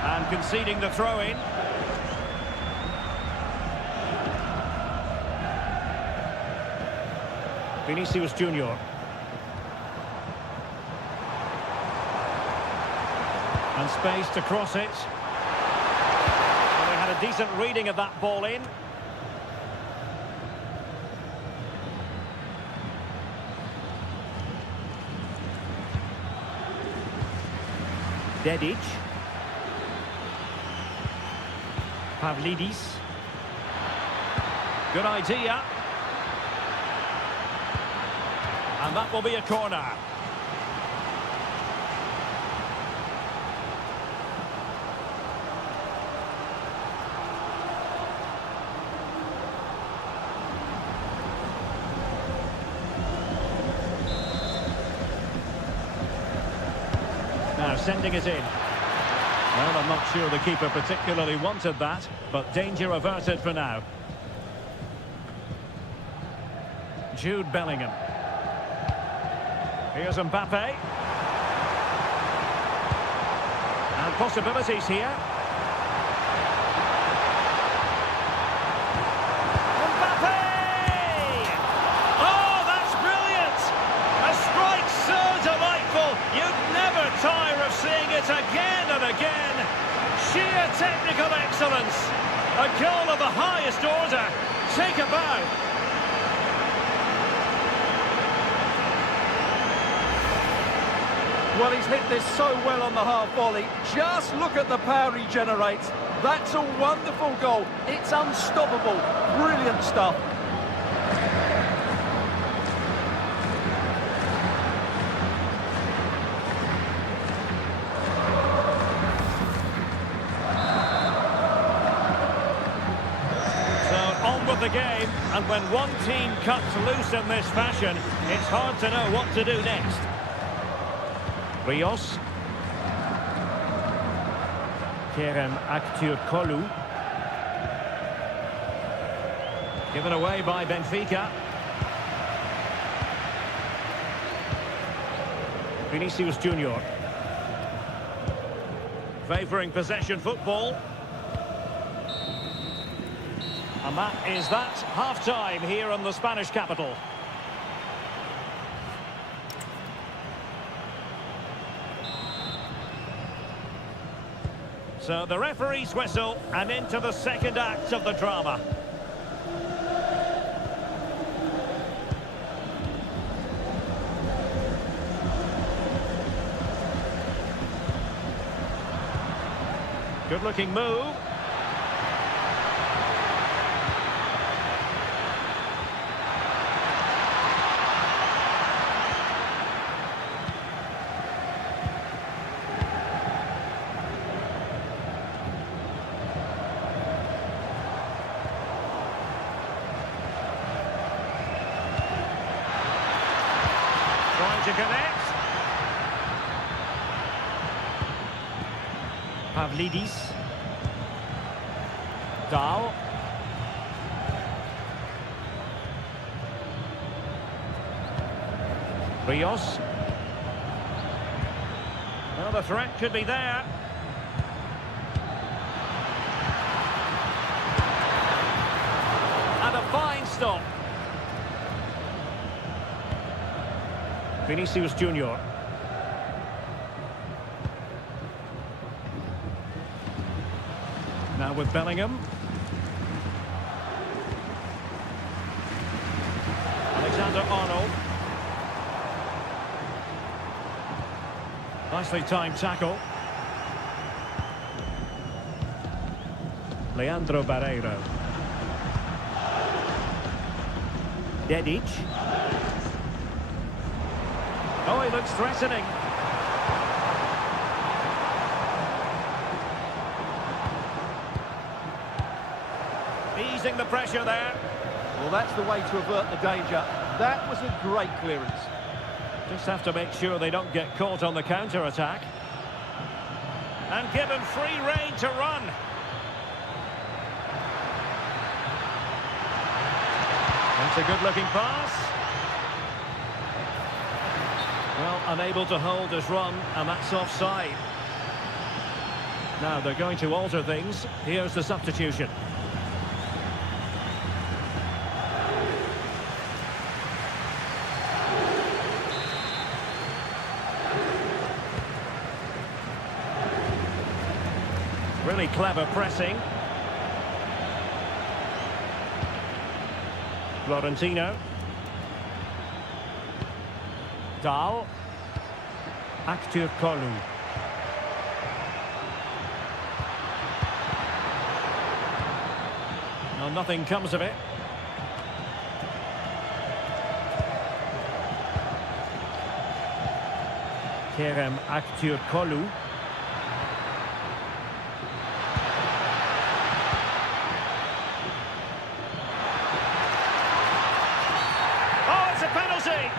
And conceding the throw-in. Vinicius Junior. And space to cross it. Well, they had a decent reading of that ball in. Dedic. Pavlidis. Good idea. And that will be a corner. Now sending it in. Well, I'm not sure the keeper particularly wanted that, but danger averted for now. Jude Bellingham. Here's Mbappe. And possibilities here. Mbappe! Oh, that's brilliant! A strike so delightful, you'd never tire of seeing it again and again. Sheer technical excellence. A goal of the highest order. Take a bow. Well, he's hit this so well on the half volley. Just look at the power he generates. That's a wonderful goal. It's unstoppable. Brilliant stuff. So on with the game, and when one team cuts loose in this fashion, it's hard to know what to do next. Rios. Kerem Aktürkoğlu. Given away by Benfica. Vinicius Junior. Favouring possession football. And that is that. Half-time here in the Spanish capital. So the referee's whistle, and into the second act of the drama. Good looking move. Trying to connect. Pavlidis. Dahl. Rios. Well, the threat could be there. And a fine stop. Vinicius Junior. Now with Bellingham. Alexander-Arnold. Nicely timed tackle. Leandro Barreiro. Dedic. Oh, he looks threatening. Easing the pressure there. Well, that's the way to avert the danger. That was a great clearance. Just have to make sure they don't get caught on the counter-attack. And given free rein to run. That's a good-looking pass. Well, unable to hold his run, and that's offside. Now they're going to alter things. Here's the substitution. Really clever pressing. Florentino. Dahl. Aktür Kolu. Well, nothing comes of it. Kerem Aktür Kolu. Oh, it's a penalty!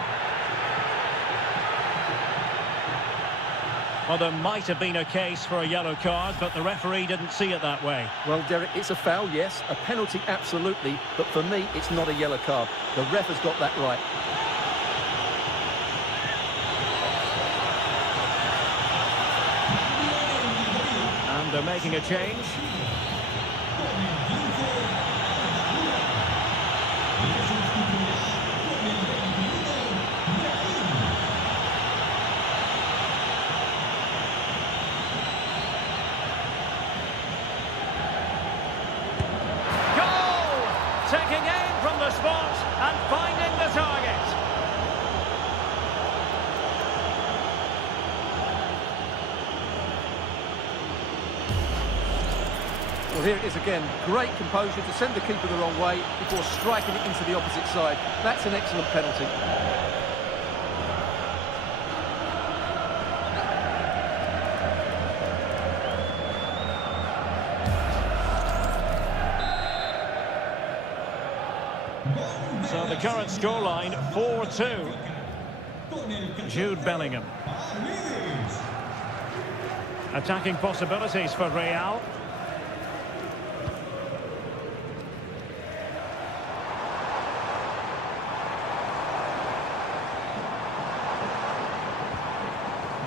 Well, there might have been a case for a yellow card, but the referee didn't see it that way. Well, Derek, it's a foul, yes. A penalty, absolutely. But for me, it's not a yellow card. The ref has got that right. And they're making a change. Taking aim from the spot and finding the target. Well, here it is again. Great composure to send the keeper the wrong way before striking it into the opposite side. That's an excellent penalty. So the current scoreline, 4-2. Jude Bellingham. Attacking possibilities for Real.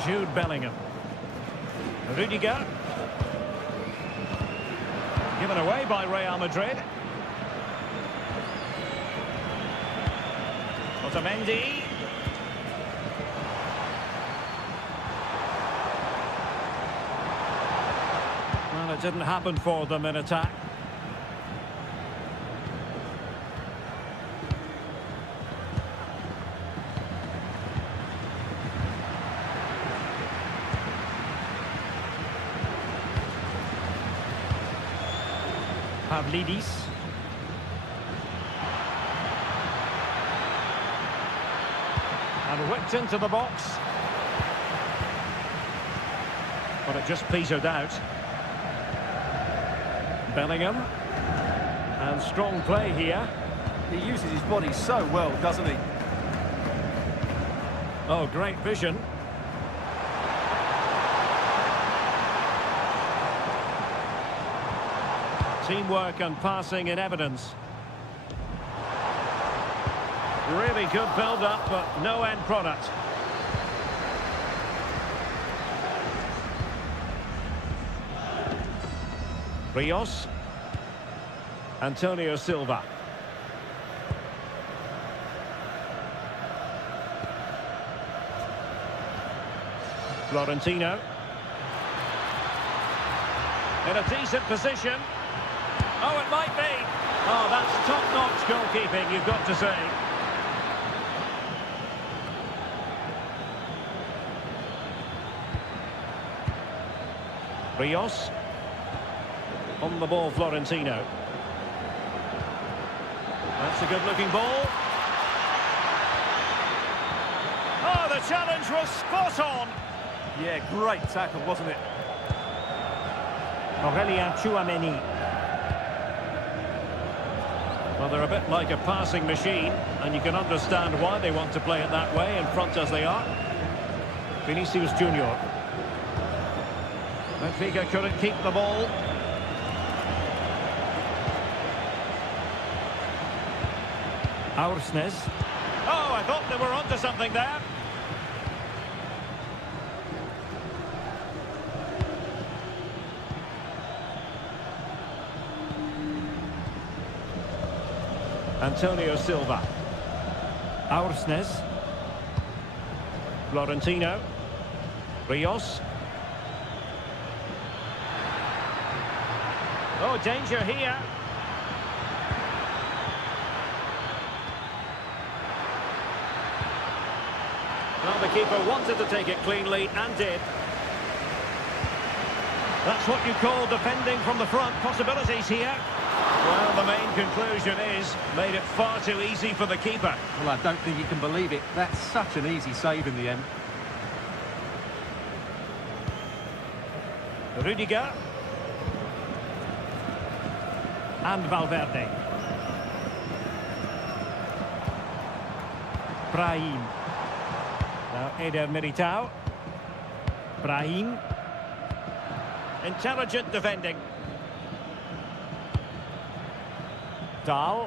Jude Bellingham. Rudiger. Given away by Real Madrid. Otamendi. Well, it didn't happen for them in attack. Pavlidis. And whipped into the box. But it just petered out. Bellingham. And strong play here. He uses his body so well, doesn't he? Oh, great vision. Teamwork and passing in evidence. Really good build-up, but no end product. Rios. Antonio Silva. Florentino. In a decent position. Oh, it might be. Oh, that's top-notch goalkeeping, you've got to say. Rios. On the ball, Florentino. That's a good-looking ball. Oh, the challenge was spot on. Yeah, great tackle, wasn't it? Aurelien Tchouameni. Well, they're a bit like a passing machine, and you can understand why they want to play it that way, in front as they are. Vinicius Junior. Benfica couldn't keep the ball. Aursnes. Oh, I thought they were onto something there. Antonio Silva. Aursnes. Florentino. Rios. Oh, danger here. Well, the keeper wanted to take it cleanly and did. That's what you call defending from the front. Possibilities here. Well, the main conclusion is made it far too easy for the keeper. Well, I don't think you can believe it. That's such an easy save in the end. Rudiger. And Valverde. Brahim. Now Eder Militao. Brahim. Intelligent defending. Dahl.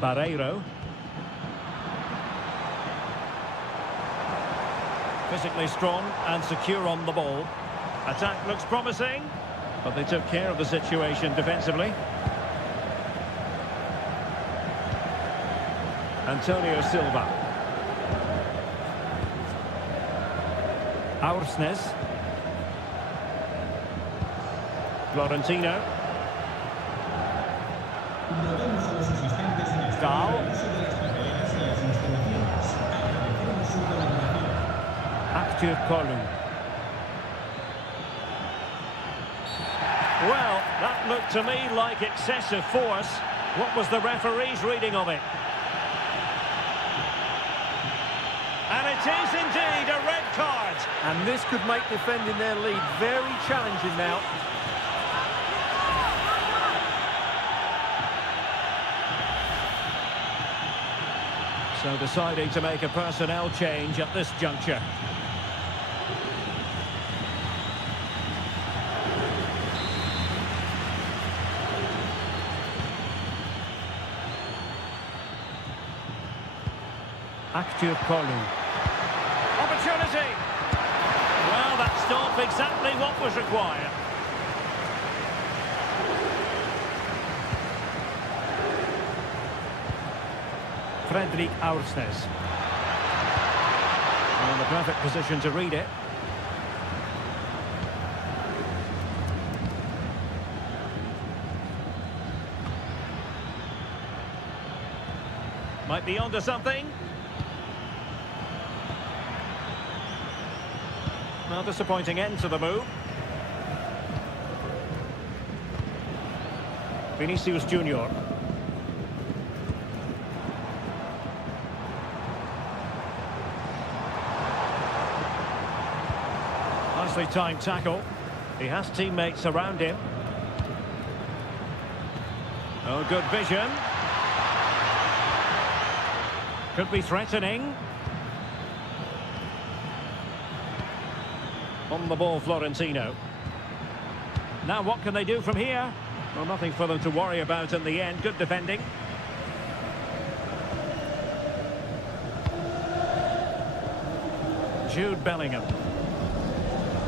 Barreiro. Physically strong and secure on the ball. Attack looks promising, but they took care of the situation defensively. Antonio Silva. Aursnes. Florentino. Dahl. Active Kolu. Well, that looked to me like excessive force. What was the referee's reading of it? And it is indeed a red card. And this could make defending their lead very challenging now. So deciding to make a personnel change at this juncture. Active Kolu. Opportunity! Well, that stopped exactly what was required. Fredrik Aursnes. And in the perfect position to read it. Might be onto something. Well, disappointing end to the move. Vinicius Junior. Nicely timed tackle. He has teammates around him. Oh, good vision. Could be threatening. On the ball, Florentino. Now what can they do from here? Well, nothing for them to worry about in the end. Good defending. Jude Bellingham.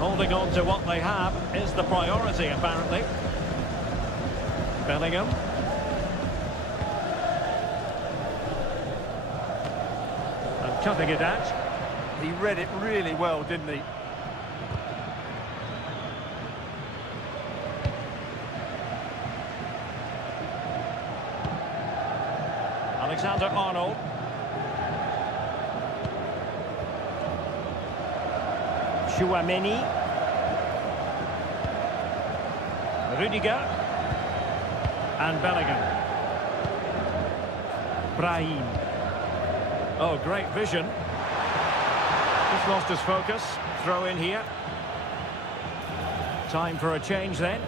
Holding on to what they have is the priority, apparently. Bellingham. And cutting it out. He read it really well, didn't he? Alexander-Arnold. Chouameni. Rudiger. And Bellingham. Brahim. Oh, great vision. Just lost his focus. Throw in here. Time for a change then.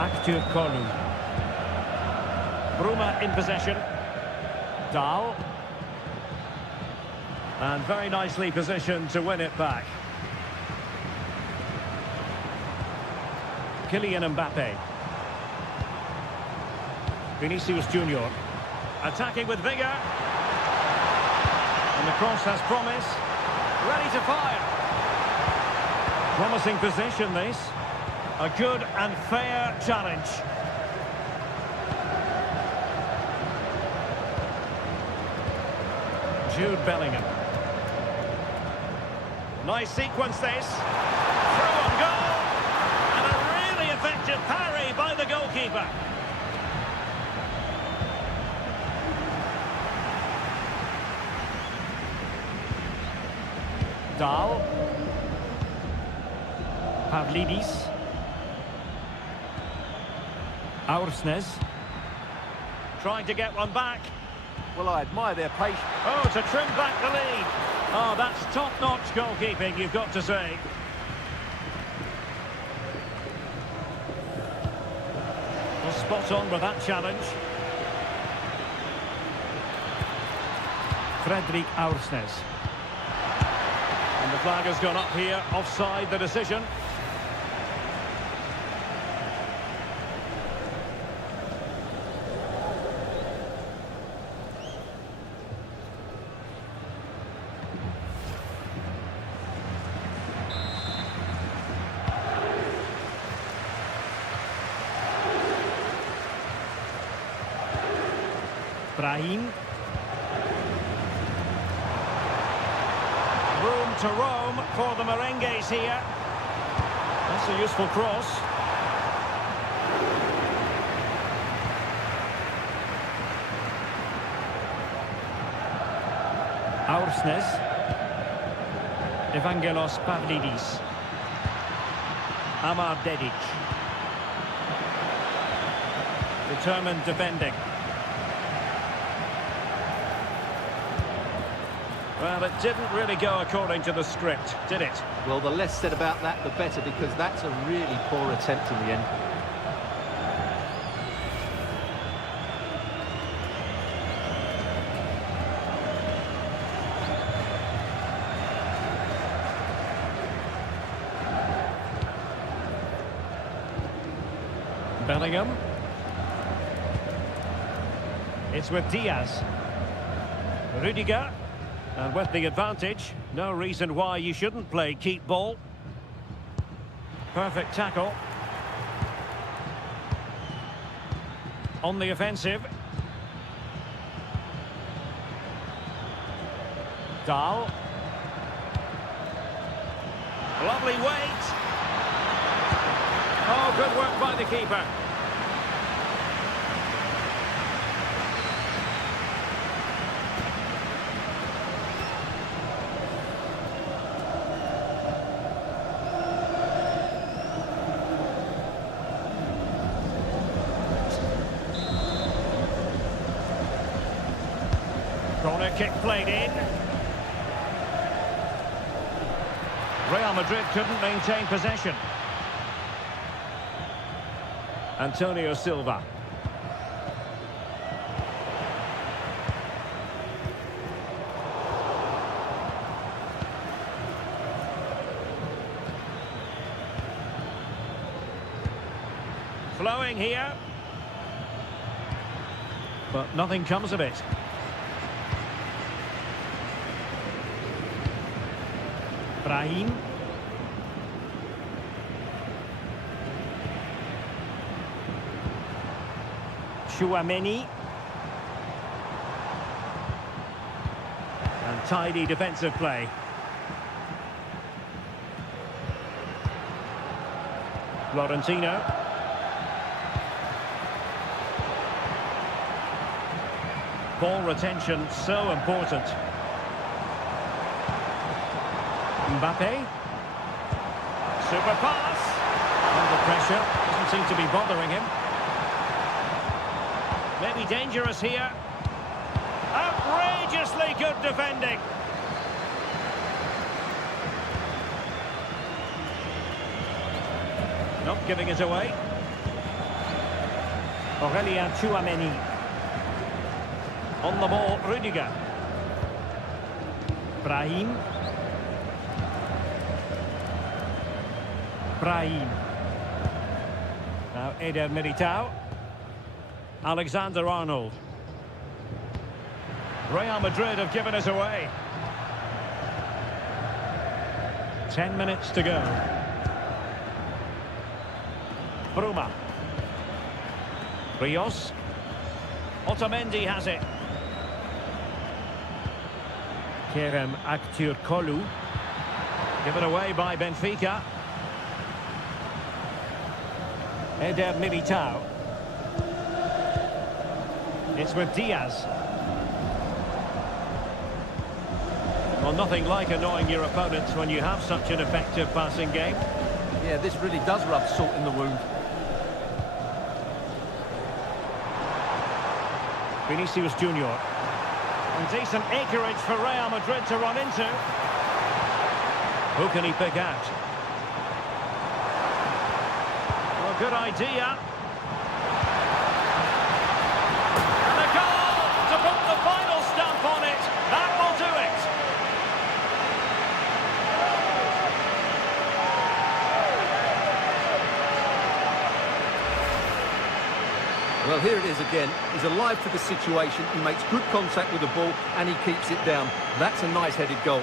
Actu Kolu. Bruma in possession. Dahl. And very nicely positioned to win it back. Kylian Mbappe. Vinicius Junior. Attacking with vigour. And the cross has promise. Ready to fire. Promising position, this. A good and fair challenge. Jude Bellingham. Nice sequence this. Through on goal. And a really effective parry by the goalkeeper. Dahl. Pavlidis. Aursnes. Trying to get one back. Well, I admire their patience. Oh, to trim back the lead. Oh, that's top-notch goalkeeping, you've got to say. Well, spot on with that challenge. Fredrik Aursnes. And the flag has gone up here, offside the decision. Brahim. Room to roam for the Merengues here. That's a useful cross. Aursnes. Evangelos Pavlidis. Amar Dedic. Determined defending. Well, it didn't really go according to the script, did it? Well, the less said about that, the better, because that's a really poor attempt in the end. Bellingham. It's with Diaz. Rudiger. And with the advantage, no reason why you shouldn't play keep ball. Perfect tackle. On the offensive. Dahl. Lovely wait. Oh, good work by the keeper. Corner kick played in. Real Madrid couldn't maintain possession. Antonio Silva. Flowing here. But nothing comes of it. Brahim. Chouameni. And tidy defensive play. Florentino. Ball retention so important. Mbappe. Super pass. Under pressure. Doesn't seem to be bothering him. Maybe dangerous here. Outrageously good defending. Not giving it away. Aurelien Chouameni. On the ball, Rudiger. Brahim. Brahim. Now Eder Militao. Alexander-Arnold. Real Madrid have given us away. 10 minutes to go. Bruma. Rios. Otamendi has it. Kerem Aktürkoğlu. Given away by Benfica. Eder Militao. It's with Diaz. Well, nothing like annoying your opponents when you have such an effective passing game. Yeah, this really does rub salt in the wound. Vinicius Junior. And decent acreage for Real Madrid to run into. Who can he pick out? Well, good idea. And a goal to put the final stamp on it. That will do it. Well, here it is again. He's alive to the situation. He makes good contact with the ball and he keeps it down. That's a nice headed goal.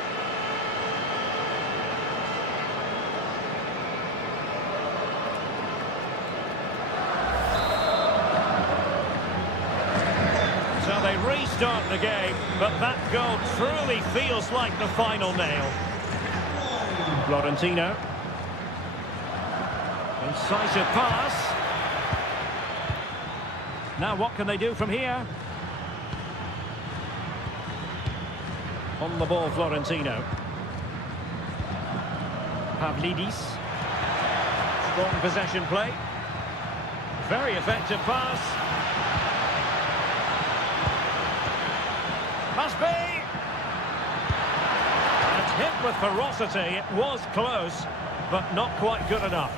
So they restart the game, but that goal truly feels like the final nail. Florentino. Incisive pass. Now what can they do from here? On the ball, Florentino. Pavlidis. Strong possession play. Very effective pass. Must be! And hit with ferocity. It was close, but not quite good enough.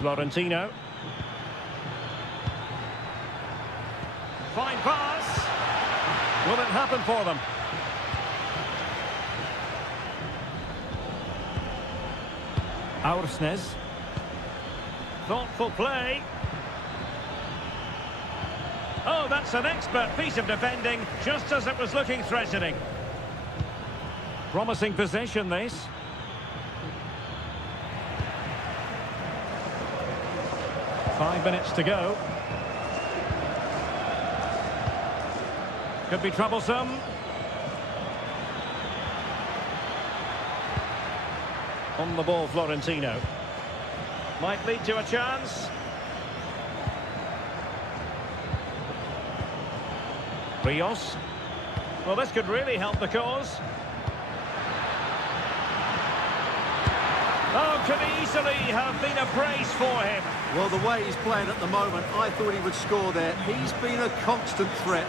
Florentino. Fine pass. Will it happen for them? Aursnes. Thoughtful play. Oh, that's an expert piece of defending, just as it was looking threatening. Promising possession, this. .5 minutes to go. Could be troublesome. On the ball, Florentino. Might lead to a chance. Rios. Well, this could really help the cause. Oh, could easily have been a brace for him. Well, the way he's playing at the moment, I thought he would score there. He's been a constant threat.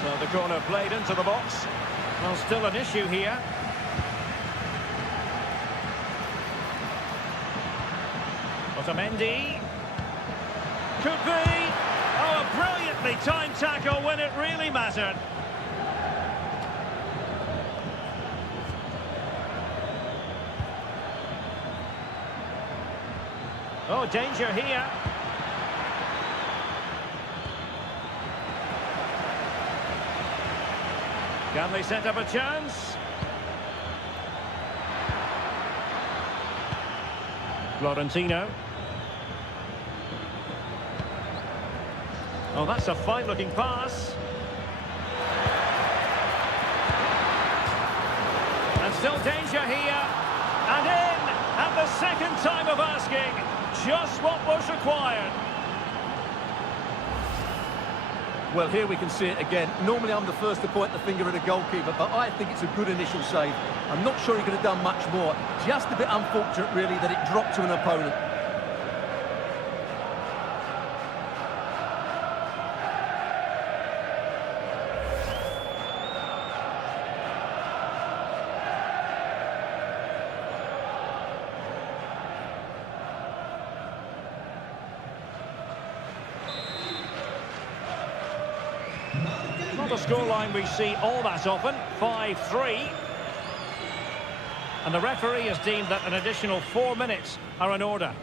So the corner played into the box. Well, still an issue here. Otamendi. Could be. Oh, a brilliantly timed tackle when it really mattered. Oh, danger here. Can they set up a chance? Florentino. Oh, that's a fine-looking pass. And still danger here. And in at the second time of asking. Just what was required. Well, here we can see it again. Normally I'm the first to point the finger at a goalkeeper, but I think it's a good initial save. I'm not sure he could have done much more. Just a bit unfortunate, really, that it dropped to an opponent. Not a scoreline we see all that often, 5-3. And the referee has deemed that an additional 4 minutes are in order.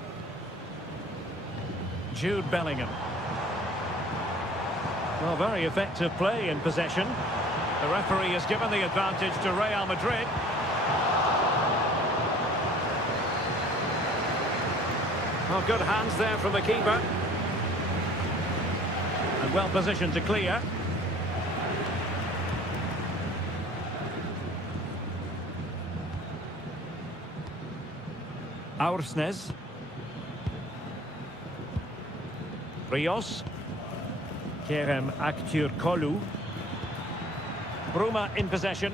Jude Bellingham. Well, very effective play in possession. The referee has given the advantage to Real Madrid. Well, good hands there from the keeper. And well positioned to clear. Aursnes. Rios. Kerem Aktürkoğlu. Bruma in possession.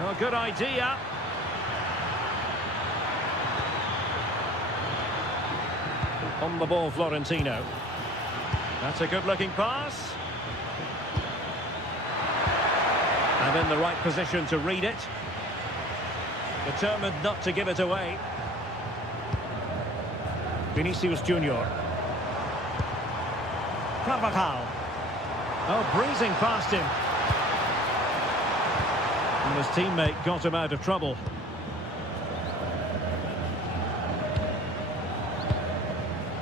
Oh, good idea. On the ball, Florentino. That's a good-looking pass. And in the right position to read it. Determined not to give it away. Vinicius Junior. Carvajal. Oh, breezing past him. And his teammate got him out of trouble.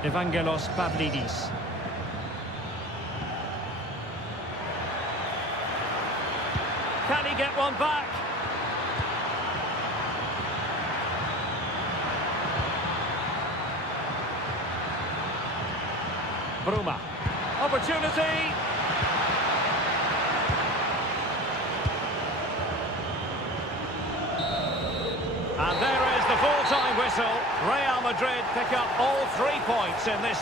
Evangelos Pavlidis. Can he get one back? Bruma. Opportunity. And there is the full-time whistle. Real Madrid pick up all 3 points in this.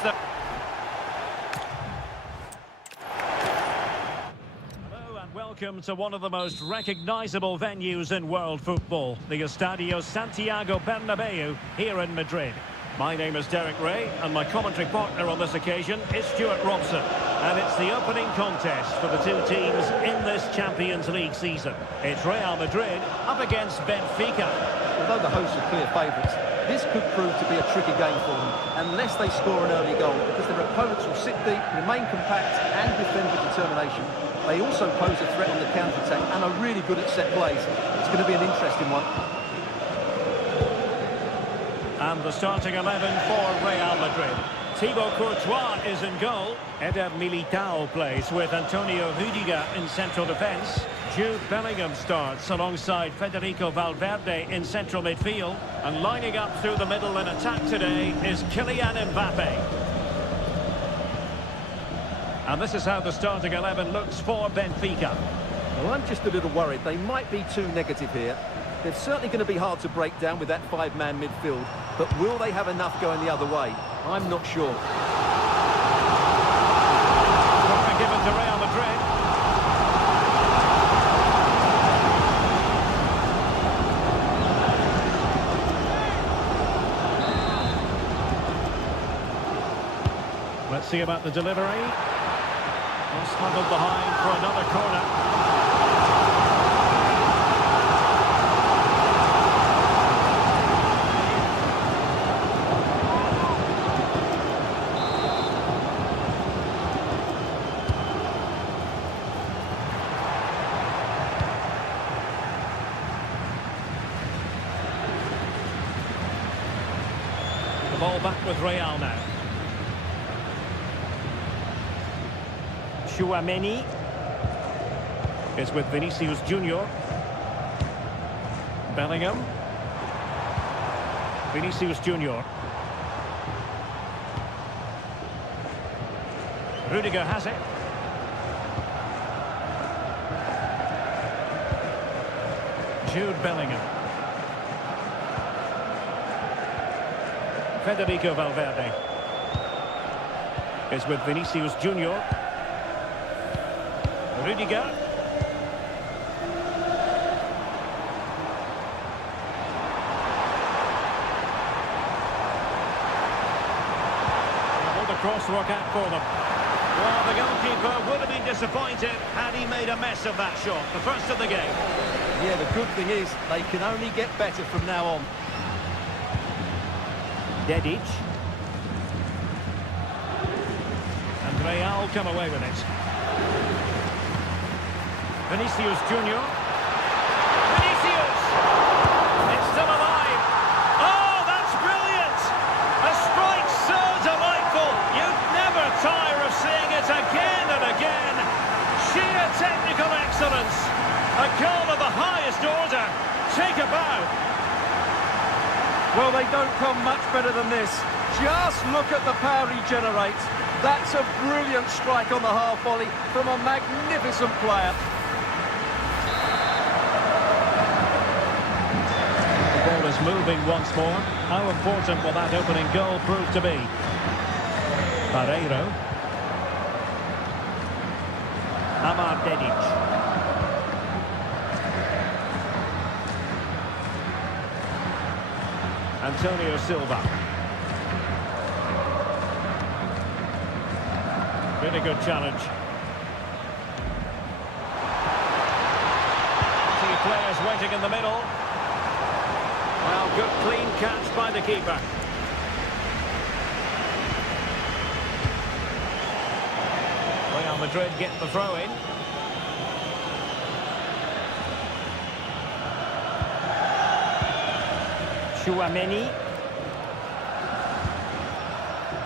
Hello and welcome to one of the most recognisable venues in world football, the Estadio Santiago Bernabeu here in Madrid. My name is Derek Ray, and my commentary partner on this occasion is Stuart Robson. And it's the opening contest for the two teams in this Champions League season. It's Real Madrid up against Benfica. Although the hosts are clear favourites, this could prove to be a tricky game for them, unless they score an early goal, because their opponents will sit deep, remain compact and defend with determination. They also pose a threat on the counter-attack and are really good at set plays. It's going to be an interesting one. And the starting 11 for Real Madrid. Thibaut Courtois is in goal. Eder Militao plays with Antonio Rudiger in central defence. Jude Bellingham starts alongside Federico Valverde in central midfield. And lining up through the middle in attack today is Kylian Mbappe. And this is how the starting 11 looks for Benfica. Well, I'm just a little worried. They might be too negative here. They're certainly going to be hard to break down with that five-man midfield. But will they have enough going the other way? I'm not sure. Corner given to Real Madrid. Let's see about the delivery. Well, smuggled behind for another corner. Ball back with Real now. Tchouaméni is with Vinicius Junior. Bellingham. Vinicius Junior. Rudiger has it. Jude Bellingham. Federico Valverde is with Vinicius Junior. Rudiger. Will the cross work out for them? Well, the goalkeeper would have been disappointed had he made a mess of that shot, the first of the game. Yeah, the good thing is they can only get better from now on. Dedic. And Real come away with it. Vinicius Junior. Vinicius! It's still alive. Oh, that's brilliant! A strike so delightful. You'd never tire of seeing it again and again. Sheer technical excellence. A goal of the highest order. Take a bow. Well, they don't come much better than this. Just look at the power he generates. That's a brilliant strike on the half volley from a magnificent player. The ball is moving once more. How important will that opening goal prove to be? Barreiro. Amar Dedic. Antonio Silva. Really good challenge. 2 players waiting in the middle. Well, good clean catch by the keeper. Real Madrid get the throw in. Tchouaméni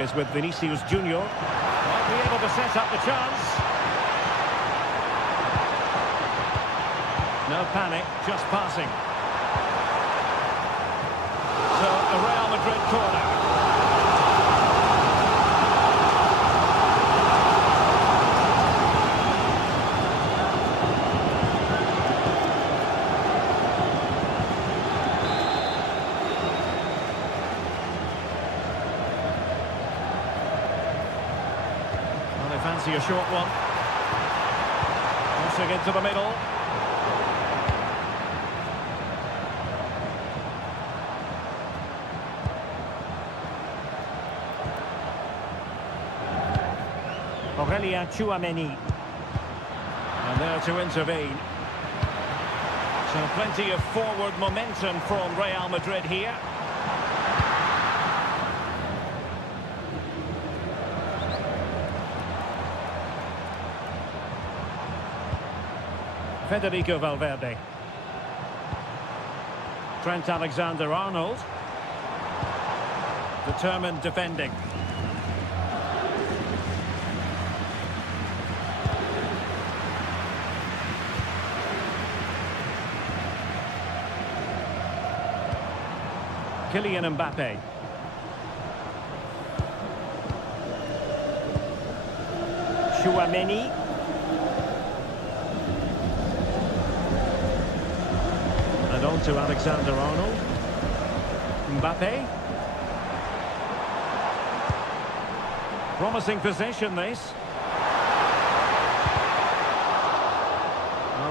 is with Vinicius Junior. Might be able to set up the chance. No panic, just passing. So a Real Madrid corner. Fancy a short one. Crossing into the middle. Aurélien Tchouaméni. And there to intervene. So plenty of forward momentum from Real Madrid here. Federico Valverde. Trent Alexander-Arnold. Determined defending. Kylian Mbappe. Chouameni. And on to Alexander-Arnold. Mbappe. Promising possession, this.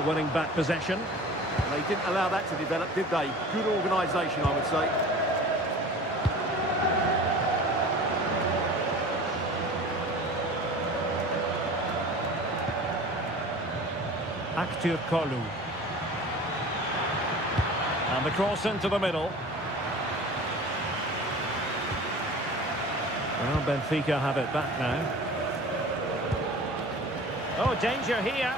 Winning back possession. They didn't allow that to develop, did they? Good organisation, I would say. Actur Kolu. And the cross into the middle. Well, Benfica have it back now. Oh, danger here.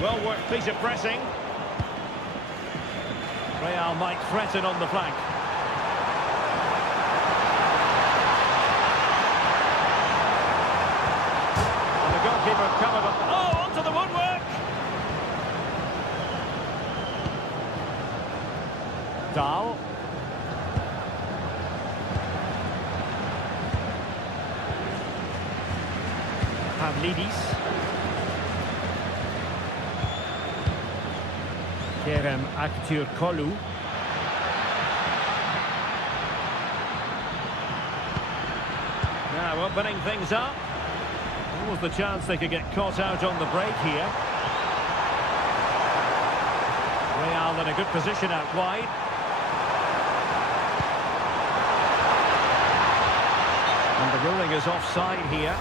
Well worked piece of pressing. Real might threaten on the flank. And the goalkeeper covered up. Oh, onto the woodwork! Dahl. Pavlidis. Kerem Aktürkoğlu. Now opening things up. What was the chance they could get caught out on the break here? Real in a good position out wide. And the ruling is offside here.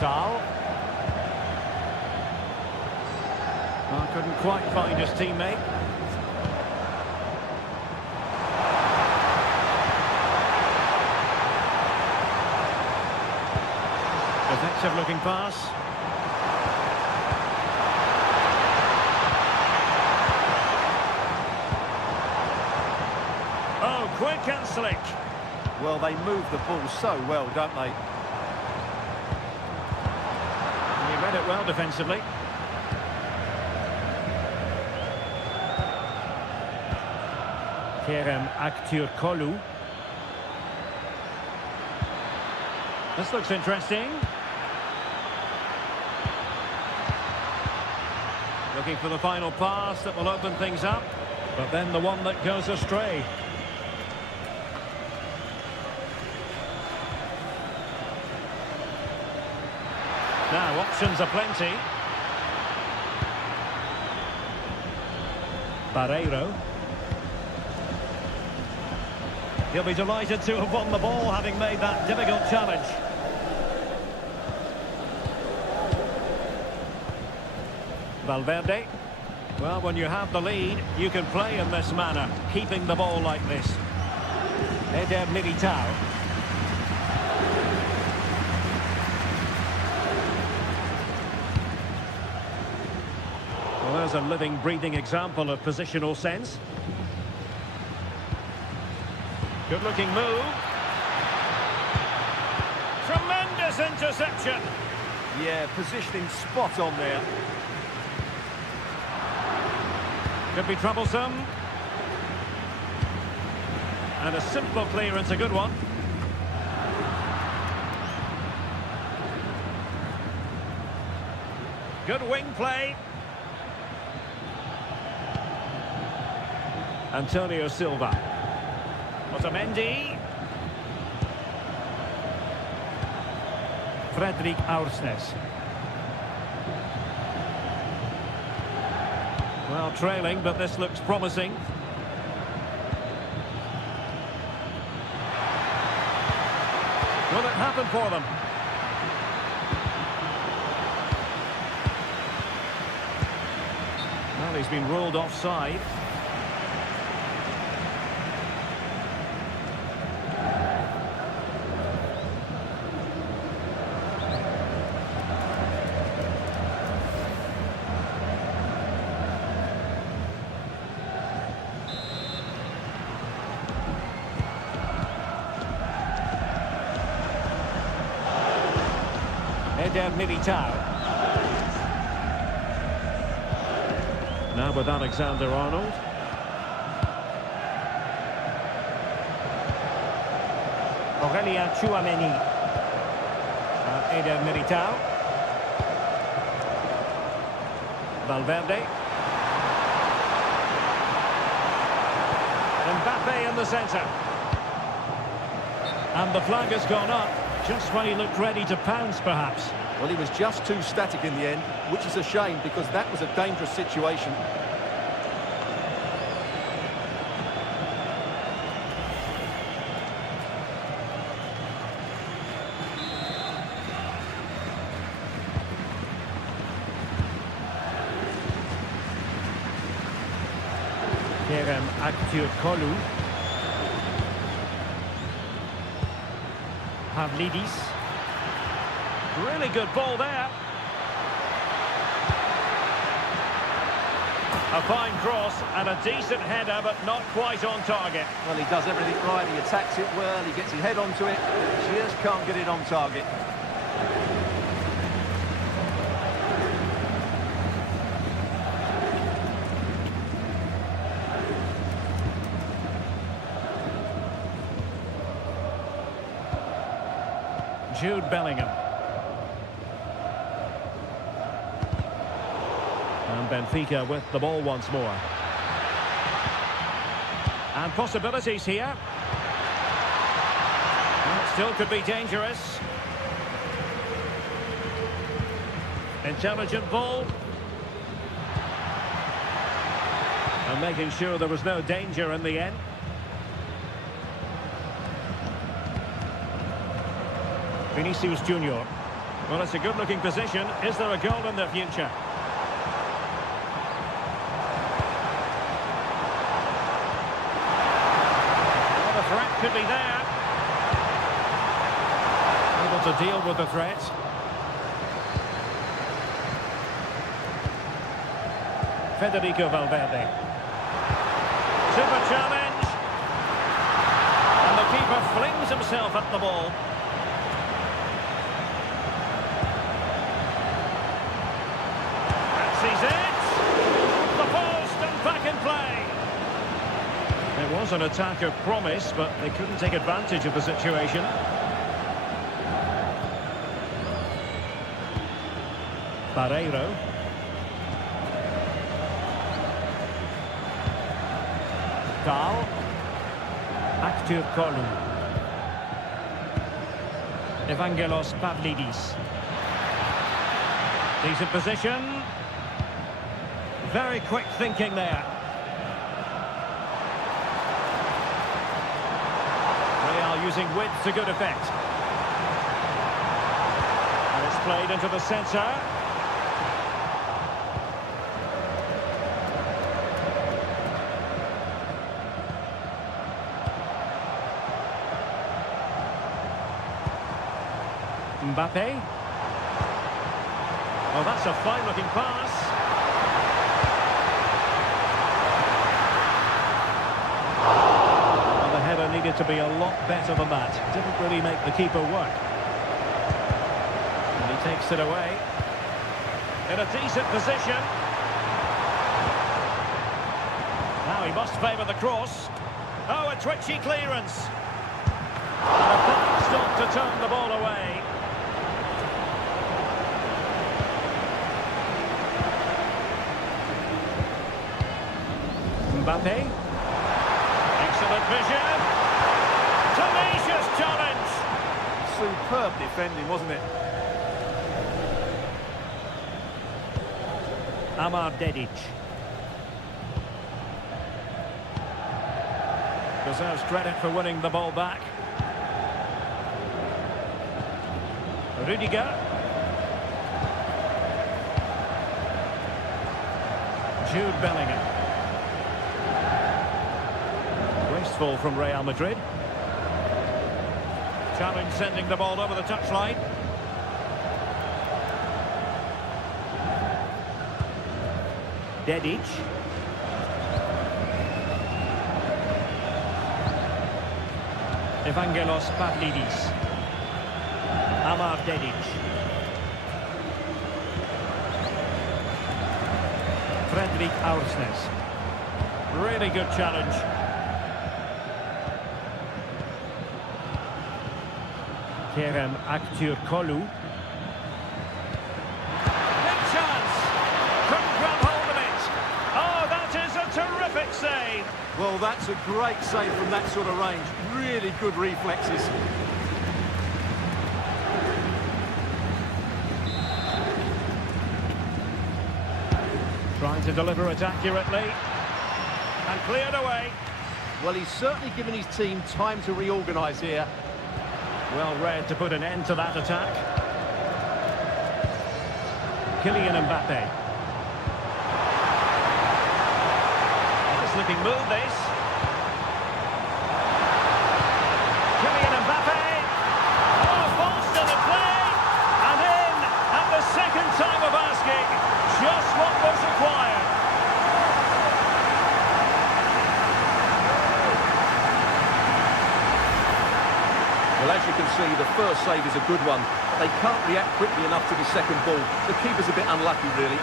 Dahl. Well, couldn't quite find his teammate. Effective looking pass. Oh, quick and slick. Well, they move the ball so well, don't they? He read it well defensively. Kerem Aktürkoğlu. This looks interesting. Looking for the final pass that will open things up. But then the one that goes astray. Now, options are plenty. Barreiro. He'll be delighted to have won the ball, having made that difficult challenge. Valverde. Well, when you have the lead, you can play in this manner, keeping the ball like this. Eder Militao. Well, there's a living, breathing example of positional sense. Good-looking move. Tremendous interception. Yeah, positioning spot on there. Could be troublesome. And a simple clearance, a good one. Good wing play. Antonio Silva. Otamendi. Fredrik Aursnes. Well, trailing, but this looks promising. Will it happen for them? Well, he's been ruled offside. Eder Militao. Now with Alexander-Arnold. Aurelien Tchouameni. Eder Militao. Valverde. Mbappe in the centre. And the flag has gone up, just when he looked ready to pounce, perhaps. Well, he was just too static in the end, which is a shame because that was a dangerous situation. Kerem Aktürkoğlu. Pavlidis. Really good ball there. A fine cross and a decent header, but not quite on target. Well, he does everything right, he attacks it well, he gets his head onto it, just can't get it on target. Jude Bellingham. And Benfica with the ball once more. And possibilities here. Well, it still could be dangerous. Intelligent ball. And making sure there was no danger in the end. Vinicius Junior. Well, it's a good-looking position. Is there a goal in the future? Well, the threat could be there. Able to deal with the threat. Federico Valverde. Super challenge. And the keeper flings himself at the ball. Sees it. The post and back in play. It was an attack of promise, but they couldn't take advantage of the situation. Barreiro. Dahl. Aktürkoğlu. Evangelos Pavlidis. Decent position. Very quick thinking there. Real using width to good effect. And it's played into the centre. Mbappe. Well, that's a fine-looking pass. Well, the header needed to be a lot better than that. Didn't really make the keeper work. And he takes it away. In a decent position. Now he must favour the cross. Oh, a twitchy clearance. And a fine stop to turn the ball away. Mbappe. Excellent vision. Tenacious challenge. Superb defending, wasn't it? Amar Dedic. Deserves credit for winning the ball back. Rudiger. Jude Bellingham. Wasteful from Real Madrid. Challenge sending the ball over the touchline. Dedic. Evangelos Pavlidis. Amar Dedic. Fredrik Aursnes. Really good challenge. Kerem Aktürkoğlu. Big chance. Couldn't grab hold of it. Oh, that is a terrific save. Well, that's a great save from that sort of range. Really good reflexes. Trying to deliver it accurately. And cleared away. Well, he's certainly given his team time to reorganise here. Well read to put an end to that attack. Kylian Mbappe. Nice looking move, this. Kylian Mbappe. Oh, ball still in play. And in at the second time of asking. Just what was required. Well, as you can see, the first save is a good one. They can't react quickly enough to the second ball. The keeper's a bit unlucky, really.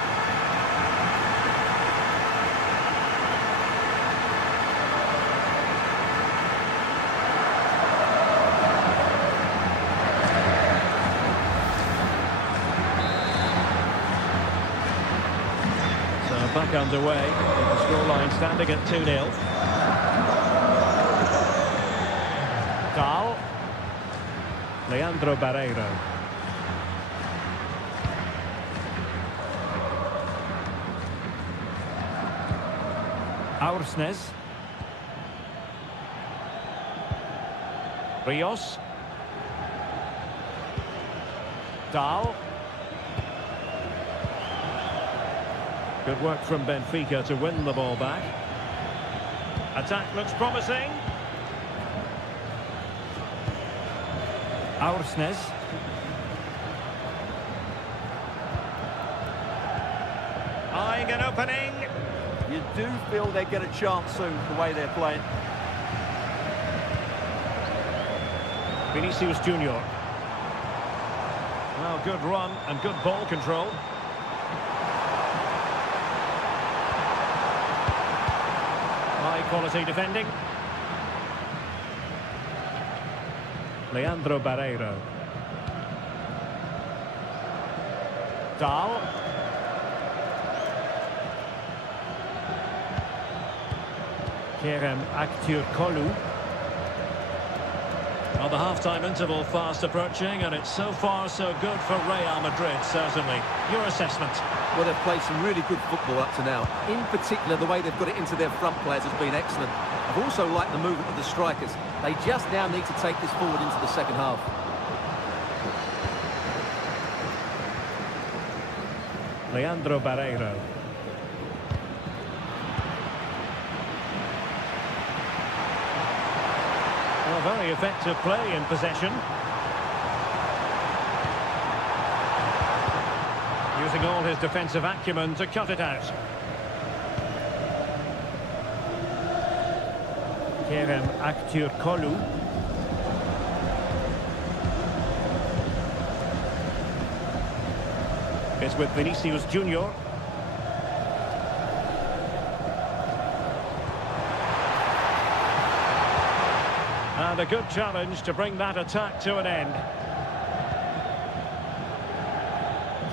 So back underway, with the scoreline standing at 2-0. Dahl. Leandro Barreiro. Aursnes. Rios. Dahl. Good work from Benfica to win the ball back. Attack looks promising. Aursnes. Eyeing an opening. You do feel they get a chance soon, the way they're playing. Vinicius Junior. Well, good run and good ball control. High quality defending. Leandro Barreiro. Dahl. Kerem Aktürkoğlu. Well, the half-time interval fast approaching, and it's so far so good for Real Madrid, certainly. Your assessment? Well, they've played some really good football up to now. In particular, the way they've got it into their front players has been excellent. I've also liked the movement of the strikers. They just now need to take this forward into the second half. Leandro Barreiro. Well, very effective play in possession. Using all his defensive acumen to cut it out. Kerem Aktürkoğlu. It's with Vinicius Junior. And a good challenge to bring that attack to an end.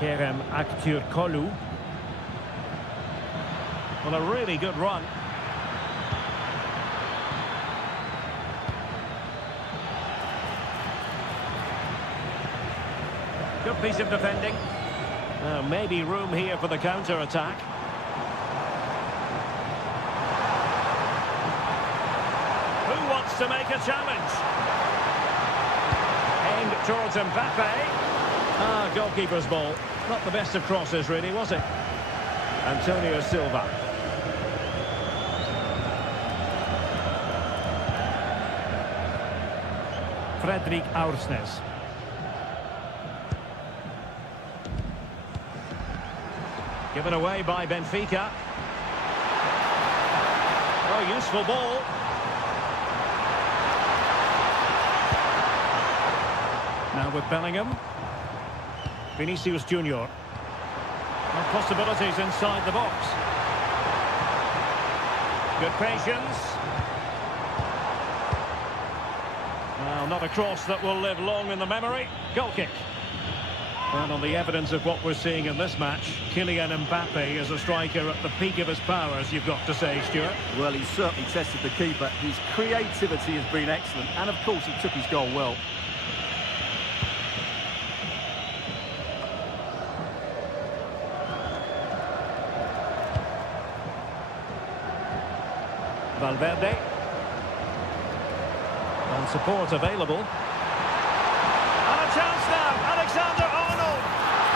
Kerem Aktürkoğlu. Well, a really good run. Good piece of defending. Maybe room here for the counter-attack. Who wants to make a challenge? Aimed towards Mbappe. Goalkeeper's ball. Not the best of crosses, really, was it? Antonio Silva. Fredrik Aursnes. Given away by Benfica. Oh, useful ball. Now with Bellingham. Vinicius Junior. And possibilities inside the box. Good patience. Well, not a cross that will live long in the memory. Goal kick. And on the evidence of what we're seeing in this match, Kylian Mbappe is a striker at the peak of his powers, you've got to say, Stuart. Well, he's certainly tested the keeper. His creativity has been excellent, and of course he took his goal well. Valverde. And support available. And a chance now, Alexander-Arnold.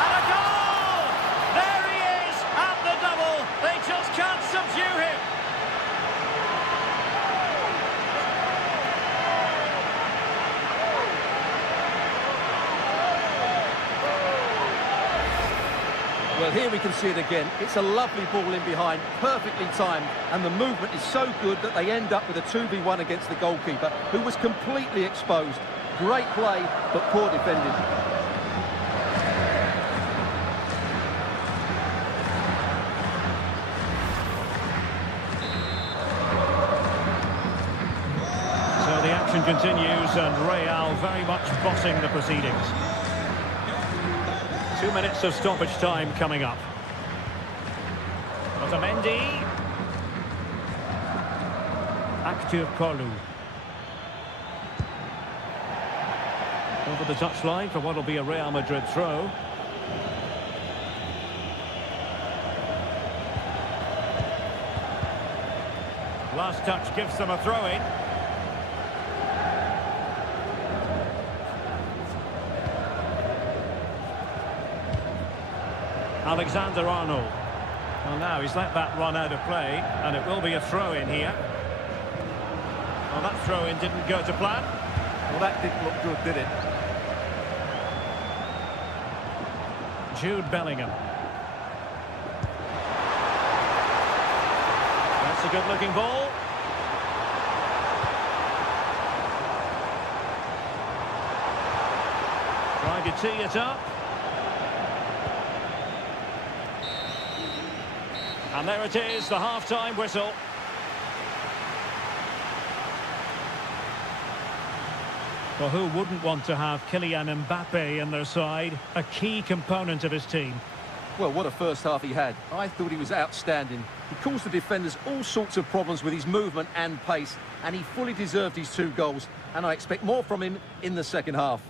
And a goal! There he is at the double. They just can't subdue him. Well, here we can see it again. It's a lovely ball in behind, perfectly timed, and the movement is so good that they end up with a 2v1 against the goalkeeper, who was completely exposed. Great play, but poor defending. So the action continues, and Real very much bossing the proceedings. 2 minutes of stoppage time coming up. Otamendi. Active Kolu. Over the touchline for what will be a Real Madrid throw. Last touch gives them a throw-in. Alexander-Arnold. Well, now he's let that run out of play, and it will be a throw-in here. Well, that throw-in didn't go to plan. Well, that didn't look good, did it? Jude Bellingham. That's a good-looking ball. Trying to tee it up. And there it is, the half-time whistle. Well, who wouldn't want to have Kylian Mbappe in their side, a key component of his team? Well, what a first half he had. I thought he was outstanding. He caused the defenders all sorts of problems with his movement and pace, and he fully deserved his 2 goals, and I expect more from him in the second half.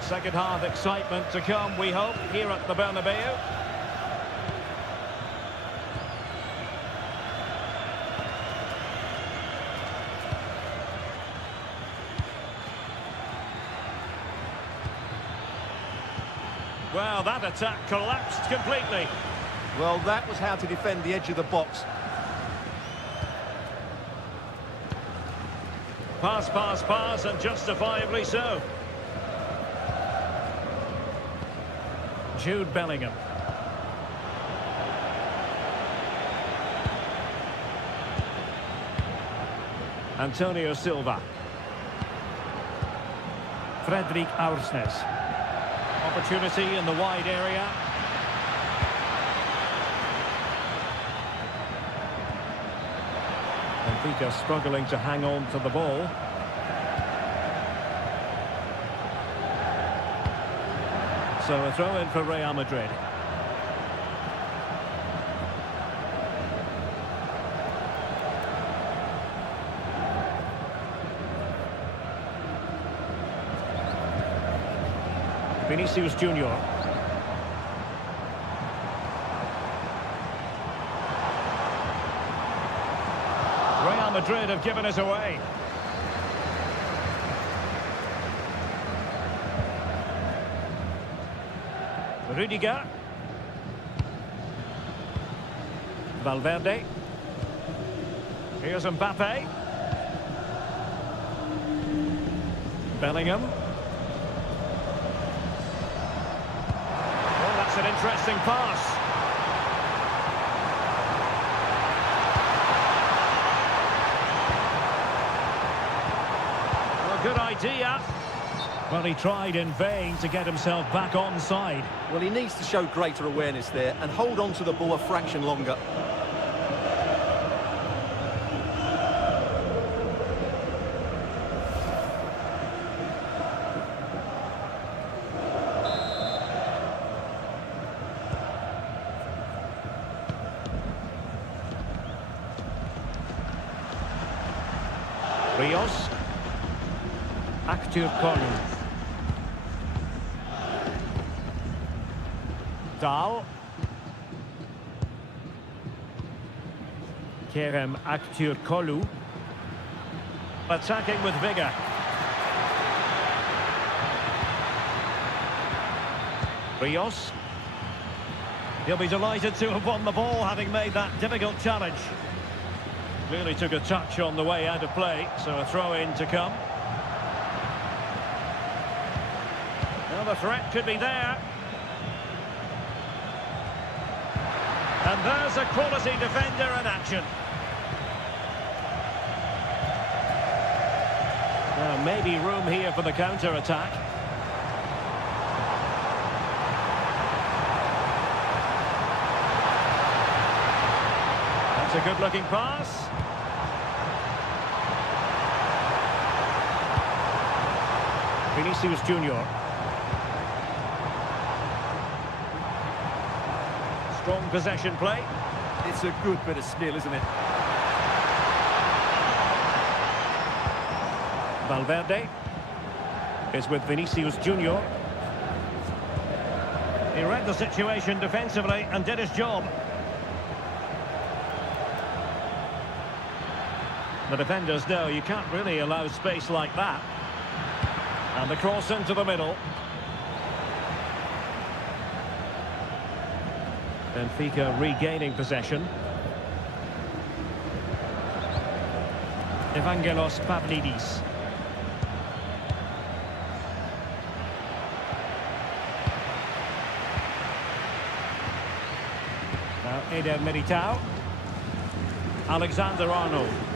Second half excitement to come, we hope, here at the Bernabeu. Well, that attack collapsed completely. Well, that was how to defend the edge of the box. Pass, and justifiably so. Jude Bellingham. Antonio Silva. Fredrik Aursnes. Opportunity in the wide area. Benfica struggling to hang on to the ball. So a throw in for Real Madrid. Vinicius Junior. Real Madrid have given us away. Rudiger. Valverde. Here's Mbappe. Bellingham. Oh, that's an interesting pass. Well, good idea. Well, he tried in vain to get himself back onside. Well, he needs to show greater awareness there and hold on to the ball a fraction longer. Rios. Acteur Kolu. Dahl. Kerem Aktürkoğlu. Attacking with vigour. Rios. He'll be delighted to have won the ball, having made that difficult challenge. Really took a touch on the way out of play, so a throw-in to come. Well, the threat could be there. And there's a quality defender in action. Well, maybe room here for the counter-attack. That's a good-looking pass. Vinicius Junior. Strong possession play. It's a good bit of skill, isn't it? Valverde is with Vinicius Junior. He read the situation defensively and did his job. The defenders know you can't really allow space like that. And the cross into the middle. Benfica regaining possession. Evangelos Pavlidis. Now Eder Militao. Alexander-Arnold.